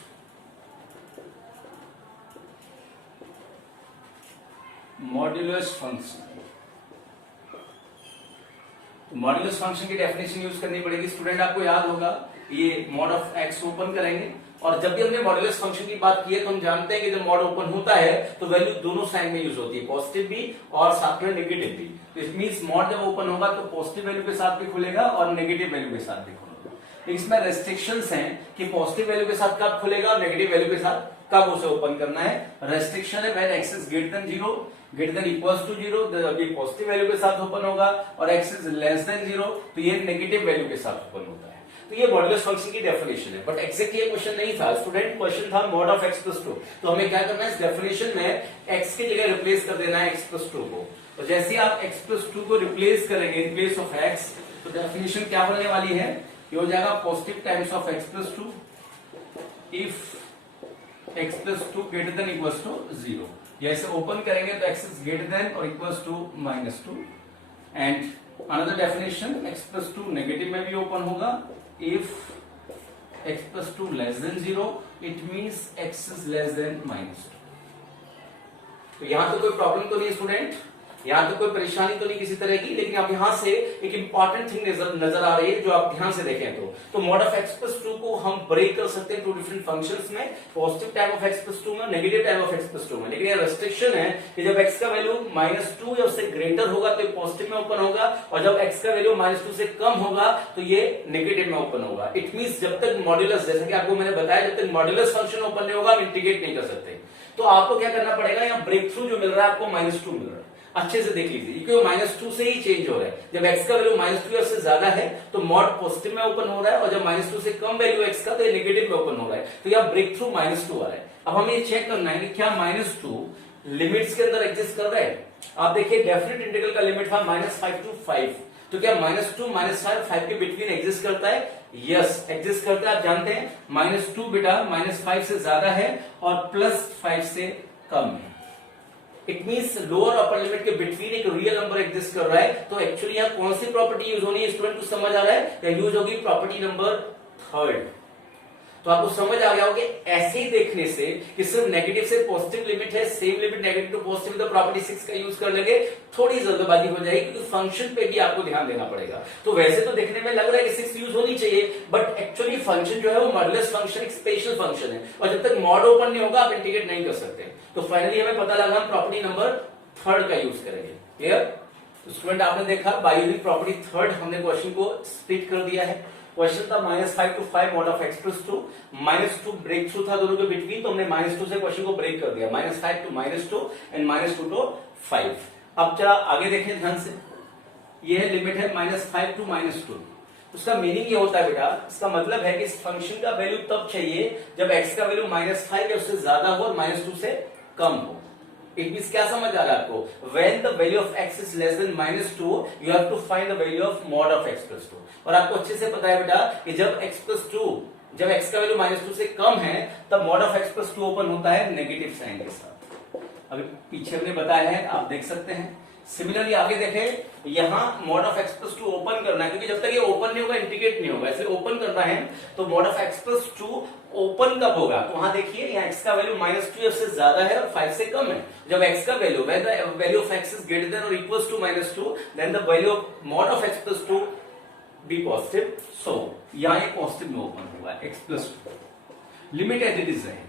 modulus function, modulus function की डेफिनेशन यूज करनी पड़ेगी। स्टूडेंट आपको याद होगा ये मॉड ऑफ एक्स ओपन करेंगे, और जब भी हमने मॉड्यूलस फंक्शन की बात की है तो हम जानते हैं कि जब मॉड ओपन होता है तो वैल्यू दोनों साइन में यूज होती है, पॉजिटिव भी और साथ में नेगेटिव भी। तो इट मींस मॉड जब ओपन होगा तो पॉजिटिव वैल्यू के साथ भी खुलेगा और नेगेटिव वैल्यू के साथ भी खुलेगा। इसमें रेस्ट्रिक्शंस हैं कि पॉजिटिव वैल्यू के साथ कब खुलेगा और नेगेटिव वैल्यू के साथ कब उसे ओपन करना है। रेस्ट्रिक्शन है when x is greater than 0 greater than equals to 0, जब ये पॉजिटिव वैल्यू के साथ ओपन होगा, और x इज लेस देन 0 तो ये नेगेटिव वैल्यू के साथ ओपन होता है। तो ये मॉड्यूलस फंक्शन की डेफिनेशन है, बट एग्जैक्टली ये क्वेश्चन नहीं था स्टूडेंट, क्वेश्चन था मॉड ऑफ x प्लस 2। तो हमें क्या करना है, इस डेफिनेशन में x की जगह रिप्लेस कर देना है x प्लस 2 को। तो जैसे ही आप x प्लस 2 को रिप्लेस करेंगे इन प्लेस ऑफ x, तो डेफिनेशन क्या बनने वाली है, ये हो जाएगा positive times of x plus 2 if x plus 2 greater than equals to 0। जैसे ओपन करेंगे तो x इज ग्रेटर देन और equals to -2, and another definition x plus 2 negative में भी ओपन होगा if x plus 2 less than 0, it means x is less than -2। तो यहां तो कोई प्रॉब्लम तो नहीं स्टूडेंट, यहां तो कोई परेशानी तो नहीं किसी तरह की, लेकिन अब यहां से एक इंपॉर्टेंट थिंग नजर आ रही है जो आप ध्यान से देखें तो मॉड ऑफ x प्लस 2 को हम ब्रेक कर सकते हैं टू डिफरेंट फंक्शंस में, positive time of x plus 2 में, negative time of x plus 2 में। लेकिन ये रेस्ट्रिक्शन है कि जब x का वैल्यू -2 या उससे ग्रेटर होगा तो ये पॉजिटिव में ओपन होगा, और जब x का वैल्यू -2 से कम होगा तो ये नेगेटिव में ओपन होगा। इट मींस जब तक मॉड्यूलस, जैसे कि आपको मैंने बताया, जब तक मॉड्यूलस फंक्शन ओपन नहीं होगा हम इंटीग्रेट नहीं कर सकते। तो आपको क्या करना पड़ेगा, यहाँ ब्रेक थ्रू जो मिल रहा है आपको -2 मिल रहा है, अच्छे से देख लीजिए, क्योंकि -2 से ही चेंज हो रहा है। जब x का वैल्यू -2 से ज्यादा है तो मॉड पॉजिटिव में ओपन हो रहा है, और जब -2 से कम वैल्यू x का तो ये नेगेटिव में ओपन हो रहा है। तो यहाँ ब्रेक थ्रू -2 आ रहा है। अब हमें ये चेक करना है कि क्या -2 लिमिट्स के अंदर एग्जिस्ट कर रहा है। आप देखिए डेफिनेट इंटीग्रल का लिमिट था -5 to 5, तो क्या -2 -5 के बिटवीन एग्जिस्ट करता है? यस, एग्जिस्ट करता है। आप जानते हैं -2 बेटा -5 से ज्यादा है और +5 से कम है। It means lower upper limit के बिटवीन एक रियल नंबर एग्जिस्ट कर रहा है। तो एक्चुअली यहाँ कौन सी प्रॉपर्टी यूज होनी है स्टूडेंट को समझ आ रहा है, या यूज होगी प्रॉपर्टी नंबर 3। तो आपको समझ आ गया होगा ऐसे ही देखने से कि सिर्फ नेगेटिव से पॉजिटिव लिमिट है, same limit negative to positive, तो प्रॉपर्टी 6 का यूज कर लेंगे, थोड़ी जल्दबाजी हो जाएगी, क्योंकि फंक्शन पे भी आपको ध्यान देना पड़ेगा। तो वैसे तो देखने में लग रहा है कि 6 यूज होनी चाहिए, बट एक्चुअली फंक्शन जो है वो मॉड्यूलस फंक्शन एक स्पेशल फंक्शन है, और जब तक मॉड ओपन नहीं होगा आप इंटीग्रेट नहीं कर सकते। तो फाइनली हमें पता लगा प्रॉपर्टी नंबर थर्ड का यूज करेंगे। क्लियर? तो स्टूडेंट आपने देखा बाय यूजिंग प्रॉपर्टी थर्ड हमने क्वेश्चन को स्प्लिट कर दिया है। क्वेश्चन था -5 to 5 mod of x plus 2, -2 break through था दोनों के बिटवीन, तो हमने -2 से क्वेश्चन को ब्रेक कर दिया, -5 to -2 एंड -2 to 5। अब चला आगे देखें ध्यान से, ये है लिमिट है -5 to -2। उसका मीनिंग ये होता है बेटा, इसका मतलब है कि इस फंक्शन का वैल्यू तब चाहिए जब x का वैल्यू -5 या उससे ज्यादा हो और -2 से कम हो। इट मींस क्या समझ आ रहा है आपको, when the value of x is less than -2 you have to find the value of mod of x plus 2। और आपको अच्छे से पता है बेटा कि जब x plus 2, जब x का वैल्यू -2 से कम है तब mod of x plus 2 open होता है नेगेटिव साइन के साथ। अभी पीछे हमने बताया है, आप देख सकते हैं। सिमिलरली आगे देखें, यहां mod of x plus 2 open करना है, क्योंकि जब तक ये ओपन नहीं होगा इंटीग्रेट नहीं होगा, इसलिए ओपन करना है। तो mod of x plus 2 open कब होगा, तो वहां देखिए यहाँ x का वैल्यू -2 से ज्यादा है और 5 से कम है। जब x का value, when the value of x is greater than or equals to -2, then the value of mod of x plus 2 be positive। so यहाँ ये पॉजिटिव में ओपन होगा x plus 2, limit as it is रहेगा।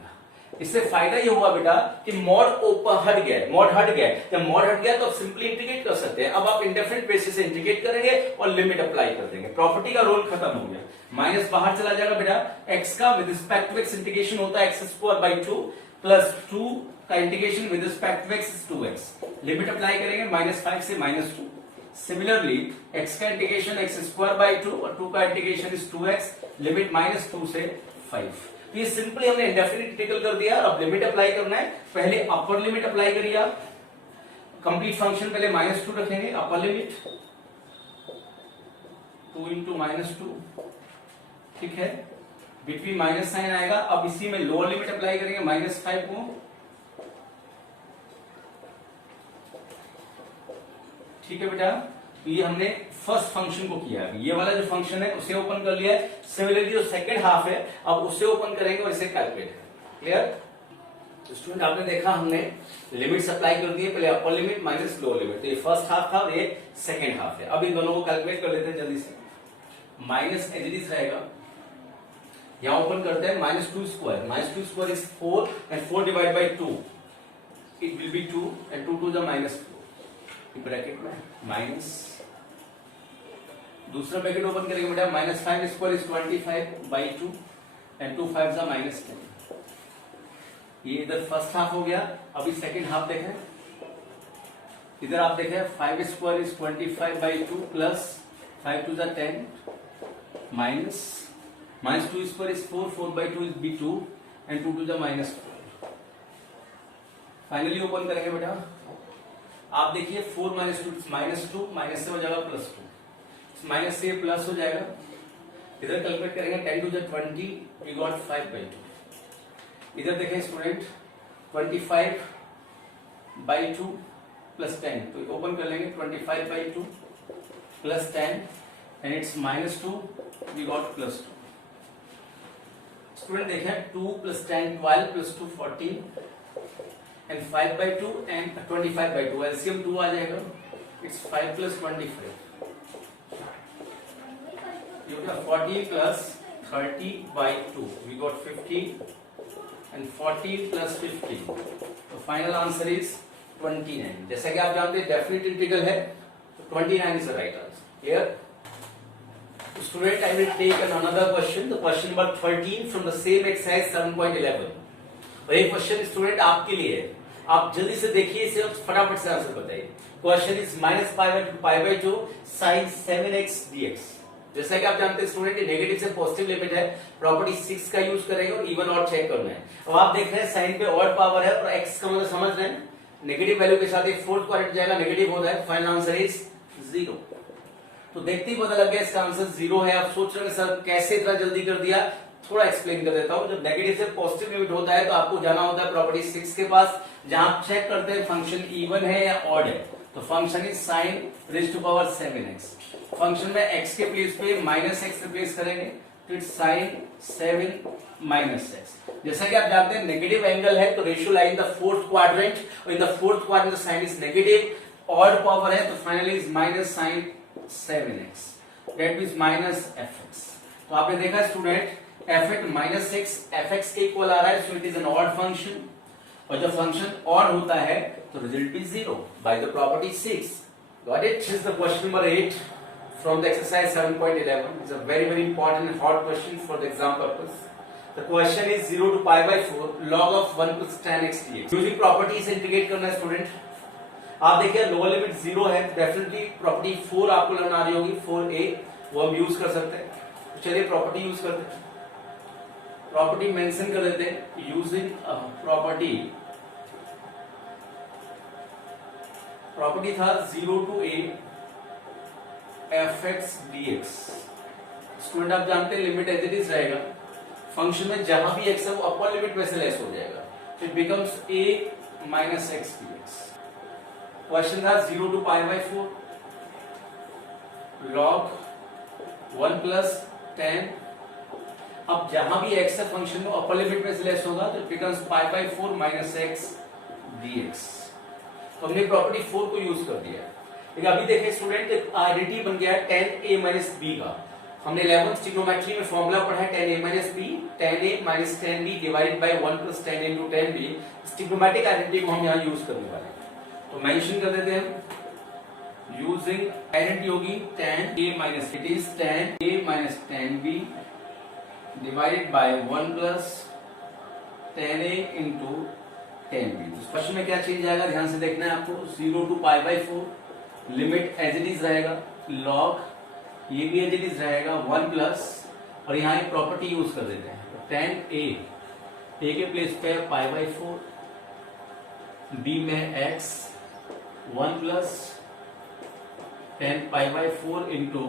इससे फायदा ये हुआ बेटा कि मॉड ओपन हट गया, मॉड हट गया। जब मॉड हट गया तो आप सिंपली इंटीग्रेट कर सकते हैं। अब आप इंडेफिनिट बेसिस से इंटीग्रेट करेंगे और लिमिट अप्लाई कर देंगे, प्रॉपर्टी का रोल खत्म हो गया। माइनस बाहर चला जाएगा बेटा, x का with respect to x integration होता है x² प्लस 2 का integration with respect to x is 2x। Limit apply करेंगे -5 से -2। सिमिलरली x का इंटीग्रेशन x² और 2 का इंटीग्रेशन इज 2x, लिमिट -2 से 5। ये सिंपली हमने इंडेफिनिट इंटीग्रल कर दिया। अब लिमिट अप्लाई करना है, पहले अपर लिमिट अप्लाई करिए आप। कंप्लीट फंक्शन पहले -2 रखेंगे, अपर लिमिट 2 into -2, ठीक है, बिटवीन माइनस साइन आएगा। अब इसी में लोअर लिमिट अप्लाई करेंगे -5 को, ठीक है बेटा। तो ये हमने फर्स्ट फंक्शन को किया है, ये वाला जो फंक्शन है उसे ओपन कर लिया है। सिमिलरली जो सेकंड हाफ है अब उसे ओपन करेंगे और इसे कैलकुलेट करेंगे। क्लियर? तो स्टूडेंट आपने देखा हमने लिमिट्स अप्लाई कर दिए, पहले upper limit minus lower limit. तो ये फर्स्ट हाफ था और ये सेकंड हाफ है। अब इन दोनों को कैलकुलेट कर लेते हैं जल्दी से। माइनस एज रहेगा, यहां ओपन करते हैं -2² is 4 and 4 divide by 2 it will be 2 and 2 to the -4 bracket में माइनस, दूसरा ब्रैकेट ओपन करेंगे बेटा -5² इज 25/2 एंड 2 5 जा -10। ये इधर फर्स्ट हाफ हो गया। अभी सेकंड हाफ देखें, इधर आप देखें 5² is 25/2 plus 5 to the 10 minus -2² is 4 4/2 is be 2 and 2 to the -4। Finally open करेंगे बेटा, आप देखिए 4 - 2 माइनस से हो जाएगा +2, माइनस से प्लस हो जाएगा। इधर कैलकुलेट करेंगे 10 टू द 20 वी गॉट 5/2। इधर देखें स्टूडेंट 25/2 प्लस 10, तो ओपन कर लेंगे 25/2 plus 10 and its -2 we got +2। Student देखें 2 + 10 12 + 2 14 एंड 5/2 एंड 25/2 एलसीएम 2 आ जाएगा। It's 5 + 25, 40 plus 30/2 we got 50 and 40 plus 50, तो फाइनल आंसर इज 29। जैसा कि आप जानते हैं डेफिनेट इंटीग्रल है तो 29 is the right answer. Clear? Student I will take another question, the question number 13 from the same exercise 7.11। और ये क्वेश्चन स्टूडेंट आपके लिए है, आप जल्दी से देखिए इसे और फटाफट से आंसर बताइए। Question is -π/2 sin 7x dx। जैसा कि आप जानते हैं स्टूडेंट नेगेटिव से पॉजिटिव लिमिट है, प्रॉपर्टी 6 का यूज करेंगे और इवन और चेक करना है। अब आप देख रहे हैं साइन पे ऑड पावर है और x का मतलब समझ रहे हैं नेगेटिव वैल्यू के साथ एक फोर्थ क्वाड्रेंट जाएगा, नेगेटिव होता है। Final answer is 0। तो देखते ही पता लग गया इसका आंसर 0 है। आप सोच रहे हैं सर कैसे इतना जल्दी कर दिया, थोड़ा एक्सप्लेन कर देता हूं। जब नेगेटिव से पॉजिटिव लिमिट होता है तो आपको जाना होता है प्रॉपर्टी 6 के पास, जहां आप चेक करते हैं फंक्शन इवन है या ऑड है। तो function is sin raised to power 7x। Function में x के प्लेस पे -x रिप्लेस करेंगे तो इट्स sin 7 - x। जैसा कि आप जानते हैं नेगेटिव एंगल है तो ratio lie in the fourth quadrant, और in the fourth quadrant the sine is negative. Odd power है तो finally is -sin 7x, that means -fx। तो आपने देखा स्टूडेंट f(-6) fx के इक्वल आ रहा है, so it is an odd function. और जब फंक्शन ऑड होता है तो result is 0 by the property 6. Got it? This is the question number 8 from the exercise 7.11. It's a very important and hot question for the exam purpose. The question is 0 to pi by 4 log of 1 plus tan x dx. Using property से integrate करना है student. आप देखिए lower limit 0 है, definitely property 4 आपको learn आ रही होगी, 4a, वो हम यूज कर सकते हैं. तो चलिए प्रॉपर्टी यूज करते हैं. प्रॉपर्टी मेंशन कर देते हैं. यूजिंग प्रॉपर्टी था 0 to a fx dx. Student आप जानते हैं लिमिट एज इट इज रहेगा. फंक्शन में जहां भी x है वो अपर लिमिट में से लेस हो जाएगा. तो it becomes a minus x dx. Question था 0 to pi by 4 log 1 plus tan. अब जहां भी x है फंक्शन में अपर लिमिट में से लेस होगा तो it becomes pi by 4 minus x dx. तो हमने प्रॉपर्टी 4 को यूज कर दिया. लेकिन अभी देखें स्टूडेंट एक आइडेंटिटी बन गया है tan a minus b का. हमने 11th ट्रिग्नोमेट्री में फॉर्मूला पढ़ा है tan a minus b, tan a minus tan b divided by 1 plus tan a into tan b. इस ट्रिग्नोमेट्रिक आइडेंटिटी को हम यहां यूज करने वाले हैं. तो मेंशन कर देते हैं यूजिंग आइडेंटिटी होगी tan a minus, it is tan a minus tan b divided by 1 plus tan a into tan b. तो क्वेश्चन में क्या चेंज आएगा ध्यान से देखना है आपको. 0 to pi by 4 limit as it is रहेगा, लॉग ये भी एज इट इज रहेगा 1 प्लस, और यहाँ एक प्रॉपर्टी यूज कर देते हैं. तो tan a के प्लेस पे pi by 4, b में x 1 plus tan pi by 4 into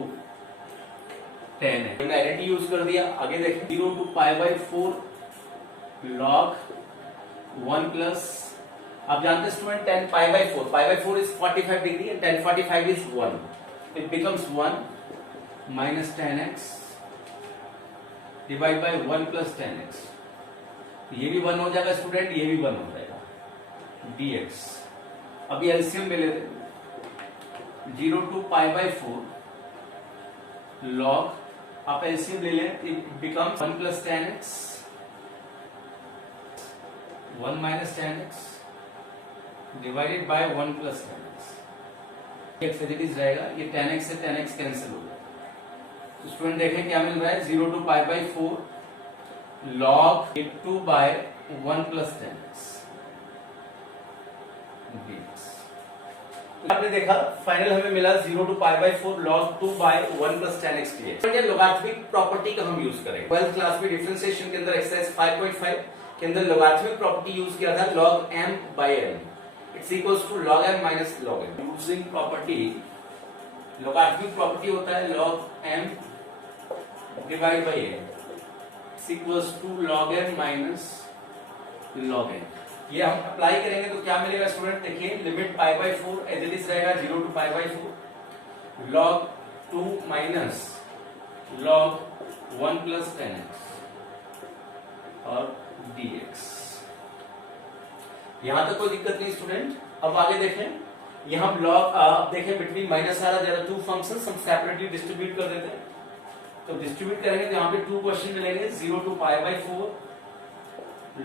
tan a. हमने आइडेंटिटी यूज कर दिया. आगे देखें 0 to pi by 4 log 1 plus, आप जानते हैं student tan pi by 4 is 45 degree and tan 45 is 1. It becomes 1 minus tan x divided by 1 plus tan x. ये भी 1 हो जाएगा स्टूडेंट, ये भी 1 हो जाएगा dx. अभी एलसीएम में लेते हैं 0 to pi by 4 log, आप एलसीएम ले लें, it becomes 1 plus tan x 1 minus tan x divided by 1 plus tan x. x as it is रहेगा, ये tan x से tan x कैंसिल हो जाएगा. तो स्टूडेंट देखें क्या मिल रहा है 0 to pi by 4 log 2 by 1 plus tan x dx. तो आपने देखा फाइनल हमें मिला 0 to pi by 4 log 2 by 1 plus tan x dx. तो ये लोगारिथमिक प्रॉपर्टी का हम यूज करेंगे. 12th क्लास में डिफरेंशिएशन के अंदर एक्सरसाइज 5.5 के अंदर लोगारिथमिक प्रॉपर्टी यूज किया था log m by n. It's equals to log m minus log n. Using property, logarithmic property होता है log m divided by n. It's equals to log m minus log n. ये हम apply करेंगे तो क्या मिलेगा स्टूडेंट देखिए. Limit pi by 4 as it is रहेगा 0 to pi by 4 log 2 minus log 1 plus tan x और dx. यहां तक कोई दिक्कत नहीं स्टूडेंट. अब आगे देखें, यहां लॉग देखें बिटवीन माइनस आ रहा, देयर आर टू फंक्शंस, हम सेपरेटली डिस्ट्रीब्यूट कर देते हैं. तो डिस्ट्रीब्यूट करेंगे तो यहां पे 2 क्वेश्चन मिलेंगे 0 to pi by 4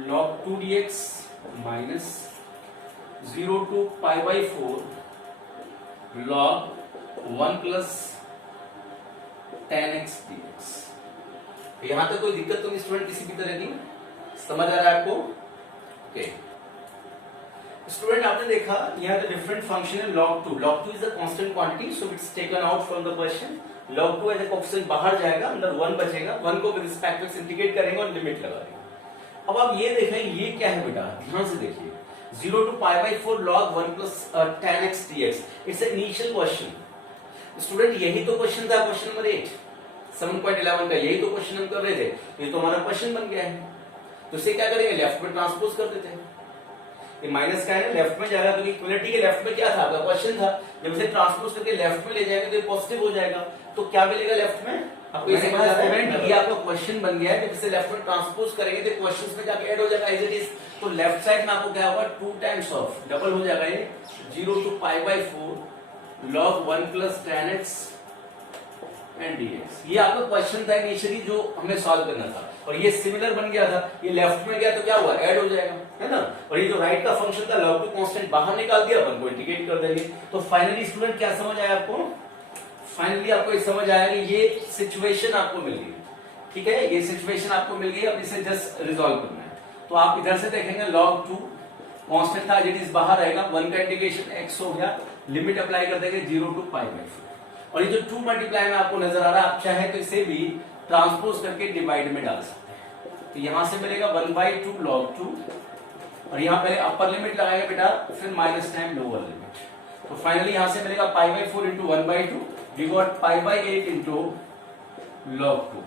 log 2 dx minus 0 to pi by 4 log 1 plus tan x dx. यहां तक कोई दिक्कत तो नहीं स्टूडेंट किसी भी तरह की. समझ आ रहा है आपको? ओके स्टूडेंट आपने देखा यहाँ पे डिफरेंट फंक्शन है log 2 is a constant quantity, so it's taken out from the question. log 2 as a coefficient बाहर जाएगा, अंदर 1 बचेगा. 1 को विद रिस्पेक्ट टू इंटीग्रेट करेंगे और लिमिट लगा देंगे. अब आप ये देखें ये क्या है बेटा, ध्यान से देखिए 0 to pi by 4 log 1 plus tan x dx. It's a initial question. Student यही तो क्वेश्चन था क्वेश्चन नंबर 8 7.11 का, यही तो क्वेश्चन हम कर रहे थे. ये तो हमारा क्वेश्चन बन गया है. तो इसे क्या करेंगे लेफ्ट में ट्रांसपोज कर देते हैं. ये माइनस का है लेफ्ट में जाएगा, क्योंकि इक्वलिटी के लेफ्ट में क्या था आपका क्वेश्चन था. जब इसे ट्रांसपोज करके लेफ्ट में ले जाएंगे तो ये पॉजिटिव हो जाएगा. तो क्या मिलेगा लेफ्ट में आपको, ये समझ आ रहा है. ये आपका क्वेश्चन बन गया है. जब इसे लेफ्ट में ट्रांसपोज करेंगे तो क्वेश्चंस में जाके ऐड हो जाएगा एज इट इज. तो लेफ्ट साइड में आपको क्या होगा 2 टाइम्स ऑफ डबल हो जाएगा ये 0 to pi by 4 log 1 plus tan x and dx। ये आपका क्वेश्चन था इनिशियली जो हमें सॉल्व करना था, और ये सिमिलर बन गया था, ये लेफ्ट में गया तो क्या हुआ, ऐड हो जाएगा, है ना। और ये जो राइट का फंक्शन था log2 कांस्टेंट बाहर निकाल दिया, अपन को इंटीग्रेट कर देंगे। तो फाइनली स्टूडेंट क्या समझ आया आपको, फाइनली आपको ये समझ आया कि ये सिचुएशन आपको मिल गई, ठीक है, ये सिचुएशन आपको मिल गई, अब इसे जस्ट रिजॉल्व करना है। तो आप इधर से देखेंगे log2 कांस्टेंट था, इट इज बाहर आएगा, 1 का इंटीग्रेशन x हो गया, लिमिट अप्लाई कर देंगे 0 to π/4, और ये जो 2 मल्टीप्लाई में आपको नजर आ रहा है, आप चाहे तो इसे भी ट्रांसपोज करके डिवाइड में डाल सकते हैं। तो यहां से मिलेगा 1/2 log2, और यहां पहले अपर लिमिट लगाएंगे बेटा, फिर माइनस टाइम लोअर लिमिट, तो फाइनली यहां से मिलेगा π/4 into 1/2, we got π/8 into log2।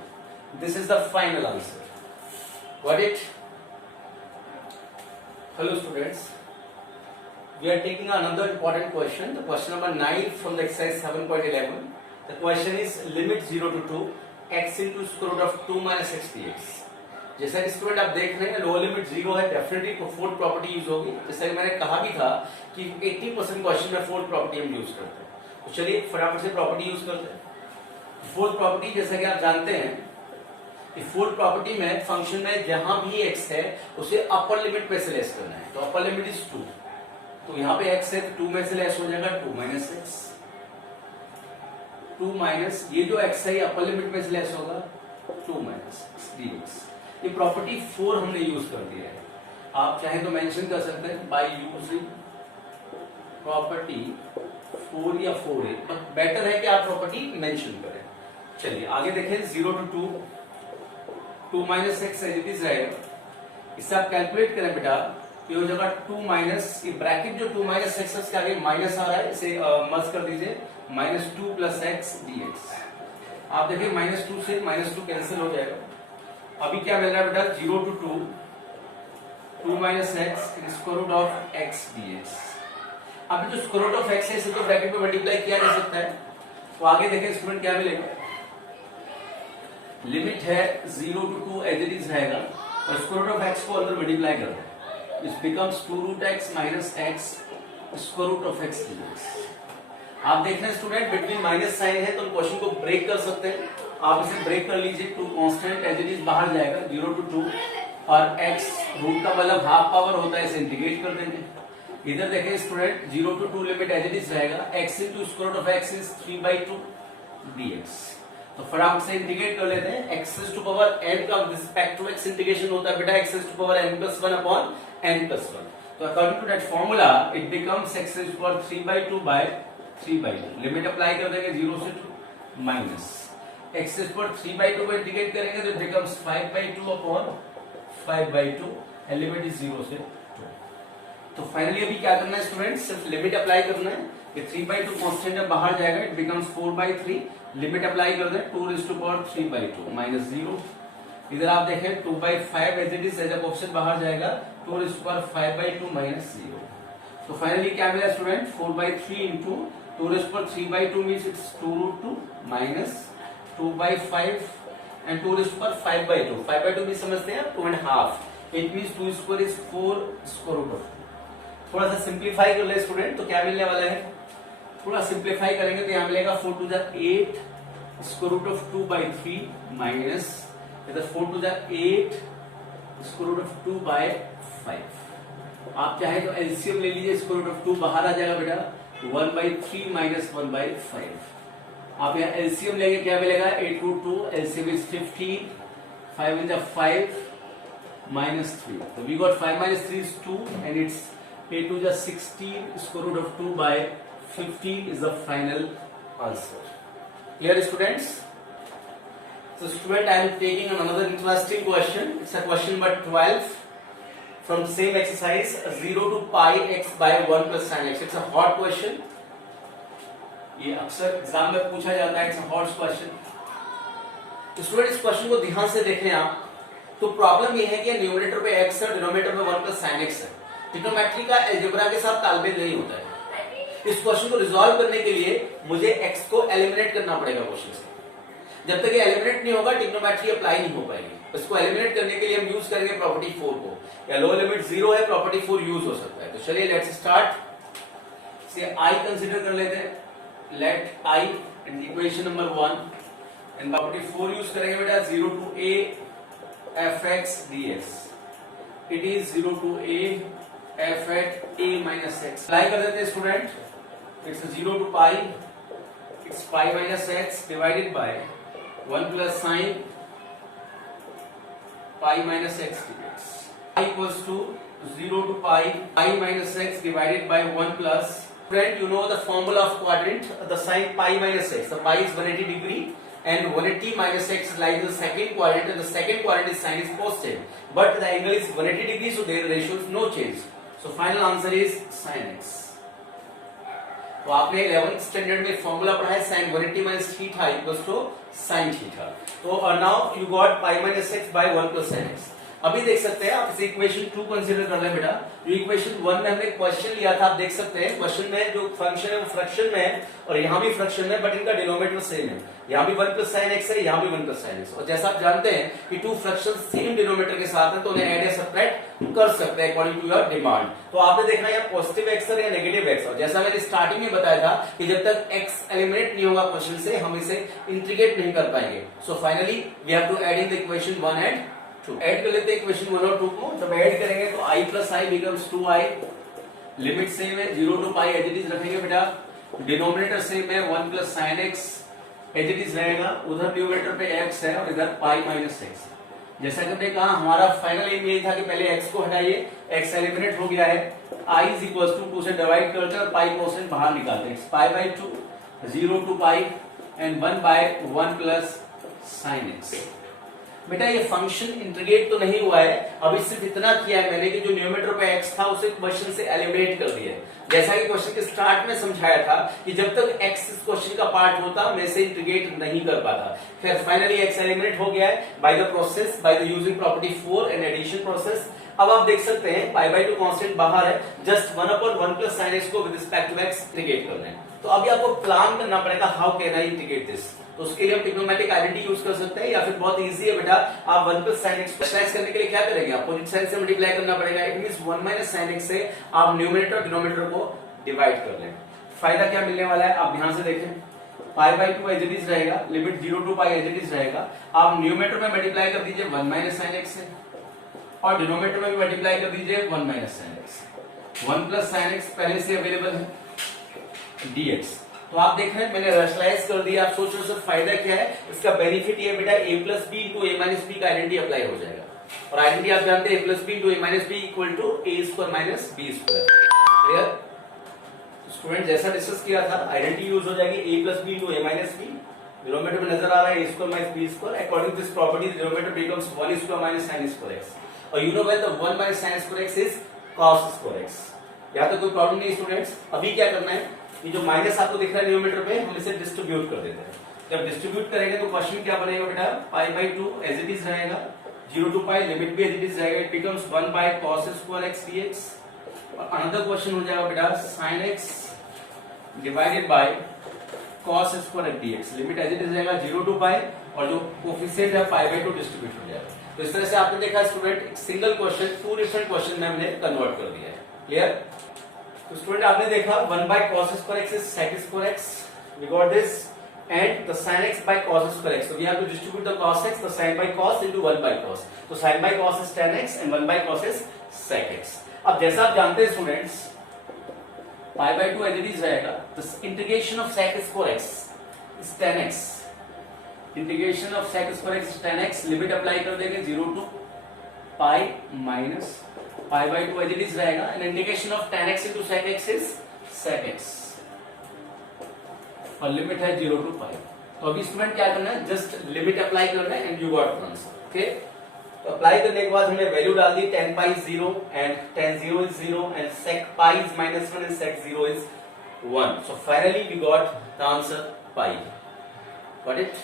This is the final answer. Got it? Hello students, we are taking another important question, the question number 9 from the exercise 7.11. The question is limit 0 to 2 x into square root of 2 minus x dx। जैसा कि student आप देख रहे हैं lower limit 0 है, definitely fourth property use होगी। जैसा कि मैंने कहा भी था कि 80% क्वेश्चन में फोर्थ प्रॉपर्टी हम यूज करते हैं। तो चलिए फटाफट से प्रॉपर्टी यूज करते हैं। फोर्थ प्रॉपर्टी जैसा कि आप जानते हैं, फोर्थ प्रॉपर्टी में फंक्शन में जहां भी x है उसे अपर लिमिट में से लेस करना है, तो अपर लिमिट इज 2, तो यहाँ पे x है तो 2 में से लेस हो जाएगा 2 माइनस x, 2 माइनस ये जो x है ये अपर लिमिट में से लेस होगा 2 माइनस dx। ये प्रॉपर्टी 4 हमने यूज कर दिया है, आप चाहे तो मेंशन कर सकते हैं बाय यूजिंग प्रॉपर्टी 4 या 4a, बट बेटर है कि आप प्रॉपर्टी मेंशन करें। चलिए आगे देखें, 0 to 2 minus x it is रहेगा, इससे आप कैलकुलेट करें बेटा, ये हो जाएगा 2 माइनस, ये ब्रैकेट जो 2 माइनस एक्स के आगे माइनस आ रहा है इसे मर्ज कर दीजिए, -2 प्लस एक्स dx। आप देखिए -2 से -2 कैंसिल हो जाएगा। अभी क्या मिल रहा है बेटा, 0 to 2 minus x square root of x dx। अभी जो स्क्वायर रूट ऑफ एक्स है इसे तो ब्रैकेट में मल्टीप्लाई किया जा सकता है, तो आगे देखें स्टूडेंट क्या मिलेगा, लिमिट है 0 to 2 एज इट इज रहेगा, और स्क्वायर रूट ऑफ x को अंदर मल्टीप्लाई कर दें, it becomes 2 root x minus x square root of x dx। आप देख रहे हैं स्टूडेंट बिटवीन माइनस साइन है, तो क्वेश्चन को ब्रेक कर सकते हैं, आप इसे ब्रेक कर लीजिए, 2 कांस्टेंट एज इट इज बाहर जाएगा 0 to 2, और x रूट का मतलब हाफ पावर होता है, इसे इंटीग्रेट कर देंगे। इधर देखें student 0 to 2 limit as it is रहेगा, x into square root of x is 3/2 dx। तो फटाफट से इंटीग्रेट कर लेते हैं, x टू पावर n का रिस्पेक्ट टू x इंटीग्रेशन होता है बेटा x to power n plus 1 upon n plus 1। तो according to that formula it becomes x to power 3/2 by 3/2, limit apply कर देंगे 0 से 2 माइनस x टू पावर 3/2 को integrate करेंगे तो it becomes 5/2 upon 5/2, and limit is 0 से 2। तो finally अभी क्या करना है स्टूडेंट, सिर्फ लिमिट अप्लाई करना है, ये 3/2 कांस्टेंट है बाहर जाएगा, इट बिकम्स 4/3, लिमिट अप्लाई कर दें 2 raised to power 3/2 माइनस 0। इधर आप देखें 2/5 as it is, as a option बाहर जाएगा, 2 raised to power 5/2 माइनस 0। तो फाइनली क्या मिला student, 4/3 into 2 raised to power 3/2 means it's 2 root 2 minus 2/5 and 2 raised to power 5/2, 5/2 भी समझते हैं 2.5, it means 2 square is 4 square root of. थोड़ा सा सिंप्लीफाई कर ले स्टूडेंट, तो क्या मिलने वाला है, थोड़ा सिंप्लीफाई करेंगे तो यहाँ मिलेगा 4 to the 8 square root of 2/3 minus इधर 4 to the 8 square root of 2/5। आप चाहे तो एलसीएम ले लीजिए, स्क्वायर रूट ऑफ 2 बाहर आ जाएगा बेटा, 1/3 माइनस 1/5। आप यहाँ एलसीएम लेंगे क्या मिलेगा, 8 root 2, LCM is 15, 5 in the 5 minus 3, so we got 5 minus 3 is 2 and it's 8 to the 16 square root of 2 by 15 is the final answer. Clear students? So student, I am taking another interesting question. It's a question number 12 from the same exercise, 0 to pi x by 1 plus sin x. It's a hot question. ये अक्सर exam में पूछा जाता है, it's a hot question. तो student इस question को ध्यान से देखें आप, तो प्रॉब्लम ये है कि न्यूमरेटर पे x है, डिनोमिनेटर में 1 plus sin x है। ट्रिग्नोमेट्री का अलजेब्रा के साथ तालमेल नहीं होता है। इस क्वेश्चन को रिजॉल्व करने के लिए मुझे x को एलिमिनेट करना पड़ेगा क्वेश्चन से। जब तक ये एलिमिनेट नहीं होगा ट्रिग्नोमेट्री अप्लाई नहीं हो पाएगी। इसको एलिमिनेट करने के लिए हम यूज करेंगे प्रॉपर्टी 4 को, या लोअर लिमिट 0 है, प्रॉपर्टी 4 यूज हो सकता है। तो चलिए लेट्स स्टार्ट। से i कंसीडर कर लेते हैं, let i and equation number 1 and property 4 use करेंगे बेटा 0 to a fx dx. It is 0 to a f at a minus x. अप्लाई कर देते हैं student. It's 0 to pi. It's pi minus x divided by 1 plus sin pi minus x dx. I equals to 0 to pi minus x divided by 1 plus. Friend, you know the formula of quadrant, the sin pi minus x. The pi is 180 degree and 180 minus x lies in the second quadrant, and the second quadrant is sin is positive. But the angle is 180 degrees, so their ratio is no change. So final answer is sin x. तो आपने 11th standard में formula पढ़ा है sin 180 minus theta equals to sin theta. तो now you got pi minus x by 1 plus sin x. अभी देख सकते हैं आप इसे इक्वेशन 2 कंसीडर कर लें बेटा. जो इक्वेशन 1 में हमने क्वेश्चन लिया था, आप देख सकते हैं क्वेश्चन में जो फंक्शन है वो फ्रैक्शन में है और यहाँ भी फ्रैक्शन में, बट इनका डिनोमिनेटर सेम है. यहाँ भी 1 plus sin x है, यहाँ भी 1 plus sin x. और जैसा आप जानते हैं कि टू फ्रैक्शन सेम डिनोमिनेटर के साथ है तो उन्हें ऐड या सब्ट्रैक्ट कर सकते हैं अकॉर्डिंग टू योर डिमांड. तो आपने देखना है पॉजिटिव एक्स या नेगेटिव एक्स. और जैसा मैंने स्टार्टिंग में बताया था कि जब तक एक्स एलिमिनेट नहीं होगा क्वेश्चन से हम इसे इंटीग्रेट नहीं कर पाएंगे. So finally we have to add in the equation 1 and 2. Add कर लेते हैं इक्वेशन 1 और 2 को. जब ऐड करेंगे तो i plus i becomes 2i. Limit same है 0 to pi as it is रखेंगे बेटा. डिनोमिनेटर सेम है 1 plus sin x as it is रहेगा. उधर न्यूमरेटर पे x है और इधर pi minus x. जैसा कि हमने कहा हमारा फाइनल एम यही था कि पहले x को हटाइए, x एलिमिनेट हो गया है. i is equals to 2 से डिवाइड करते हैं और pi कोसेंट बाहर निकालते हैं. pi by 2 0 to pi and 1 by 1 plus sin x. बेटा ये फंक्शन इंटीग्रेट तो नहीं हुआ है, अभी सिर्फ इतना किया है मैंने कि जो न्यूमरेटर पे x था उसे क्वेश्चन से एलिमिनेट कर दिया. जैसा कि क्वेश्चन के स्टार्ट में समझाया था कि जब तक x इस क्वेश्चन का पार्ट होता मैं इसे इंटीग्रेट नहीं कर पाता. फिर फाइनली x एलिमिनेट हो गया है by the process, by the using property 4 and addition process. अब आप देख सकते हैं पाई बाय 2 कांस्टेंट बाहर है, जस्ट 1/1 plus sin x को with respect to x integrate करना है. तो अभी आपको प्लान करना पड़ेगा how can I integrate this. तो उसके लिए हम ट्रिग्नोमेट्रिक आइडेंटिटी यूज कर सकते हैं या फिर बहुत इजी है बेटा. आप 1 plus sin x स्पेशलाइज करने के लिए क्या करेंगे, अपोजिट साइन से मल्टीप्लाई करना पड़ेगा. It means 1 minus sin x से आप न्यूमरेटर और डिनोमिनेटर को डिवाइड कर लें. फायदा क्या मिलने वाला है आप ध्यान से देखें. Pi by 2 as it is रहेगा, limit 0 to pi as it is रहेगा. आप न्यूमरेटर में मल्टीप्लाई कर दीजिए 1 minus sin x से और डिनोमिनेटर में भी मल्टीप्लाई कर दीजिए 1 minus sin x. 1 plus sin x पहले से अवेलेबल है dx. तो आप देख रहे हैं मैंने रैशनलाइज कर दिया. आप सोच रहे हो सर फायदा क्या है, इसका बेनिफिट ये बेटा a plus b into a minus b का आइडेंटिटी अप्लाई हो जाएगा. और आइडेंटिटी आप जानते हैं a plus b into a minus b equal to a square minus b square. Clear student? जैसा डिस्कस किया था आइडेंटिटी यूज हो जाएगी a plus b into a minus b. Denominator में नजर आ रहा है a square minus b square. According to this property denominator becomes 1 square minus sin square x. और you know well the 1 minus sin square x is cos square x. यहाँ तो कोई problem नहीं students. अभी क्या करना है, ये जो माइनस आपको दिख रहा है न्यूमरेटर पे हम इसे डिस्ट्रीब्यूट कर देते हैं. जब डिस्ट्रीब्यूट करेंगे तो क्वेश्चन क्या बनेगा बेटा, pi by 2 as it is रहेगा, 0 to pi लिमिट भी एज इट इज रहेगा. It becomes 1 by cos square x dx. और अनदर क्वेश्चन हो जाएगा बेटा sin x divided by cos square x dx. Limit as it is रहेगा 0 to pi और जो कोफिशिएंट है पाई बाय 2 डिस्ट्रीब्यूट हो जाएगा. तो इस तरह से आपने देखा स्टूडेंट एक सिंगल क्वेश्चन 2 डिफरेंट क्वेश्चन में हमने कन्वर्ट कर दिया है. क्लियर? तो स्टूडेंट आपने देखा 1 by cos square x is sec square x. We got this. And the sin x by cos square x. So we have to distribute the cos x, the sin by cos into 1 by cos. So sin by cos is tan x and 1 by cos is sec x. अब जैसा आप जानते हैं students pi by 2 as it is रहेगा. The integration of sec square x is tan x. Integration of sec square x is tan x. Limit apply कर देंगे 0 to pi minus pi by 2 as it is रहेगा. And integration of tan x into sec x is sec x. और limit है 0 to pi. तो अभी student क्या करना है, जस्ट लिमिट अप्लाई करना है and you got answer. Okay, तो अप्लाई करने के बाद हमने वैल्यू डाल दी. tan pi is 0 and tan 0 is 0 and sec pi is -1 and sec 0 is 1. So finally we got the answer pi. Got it?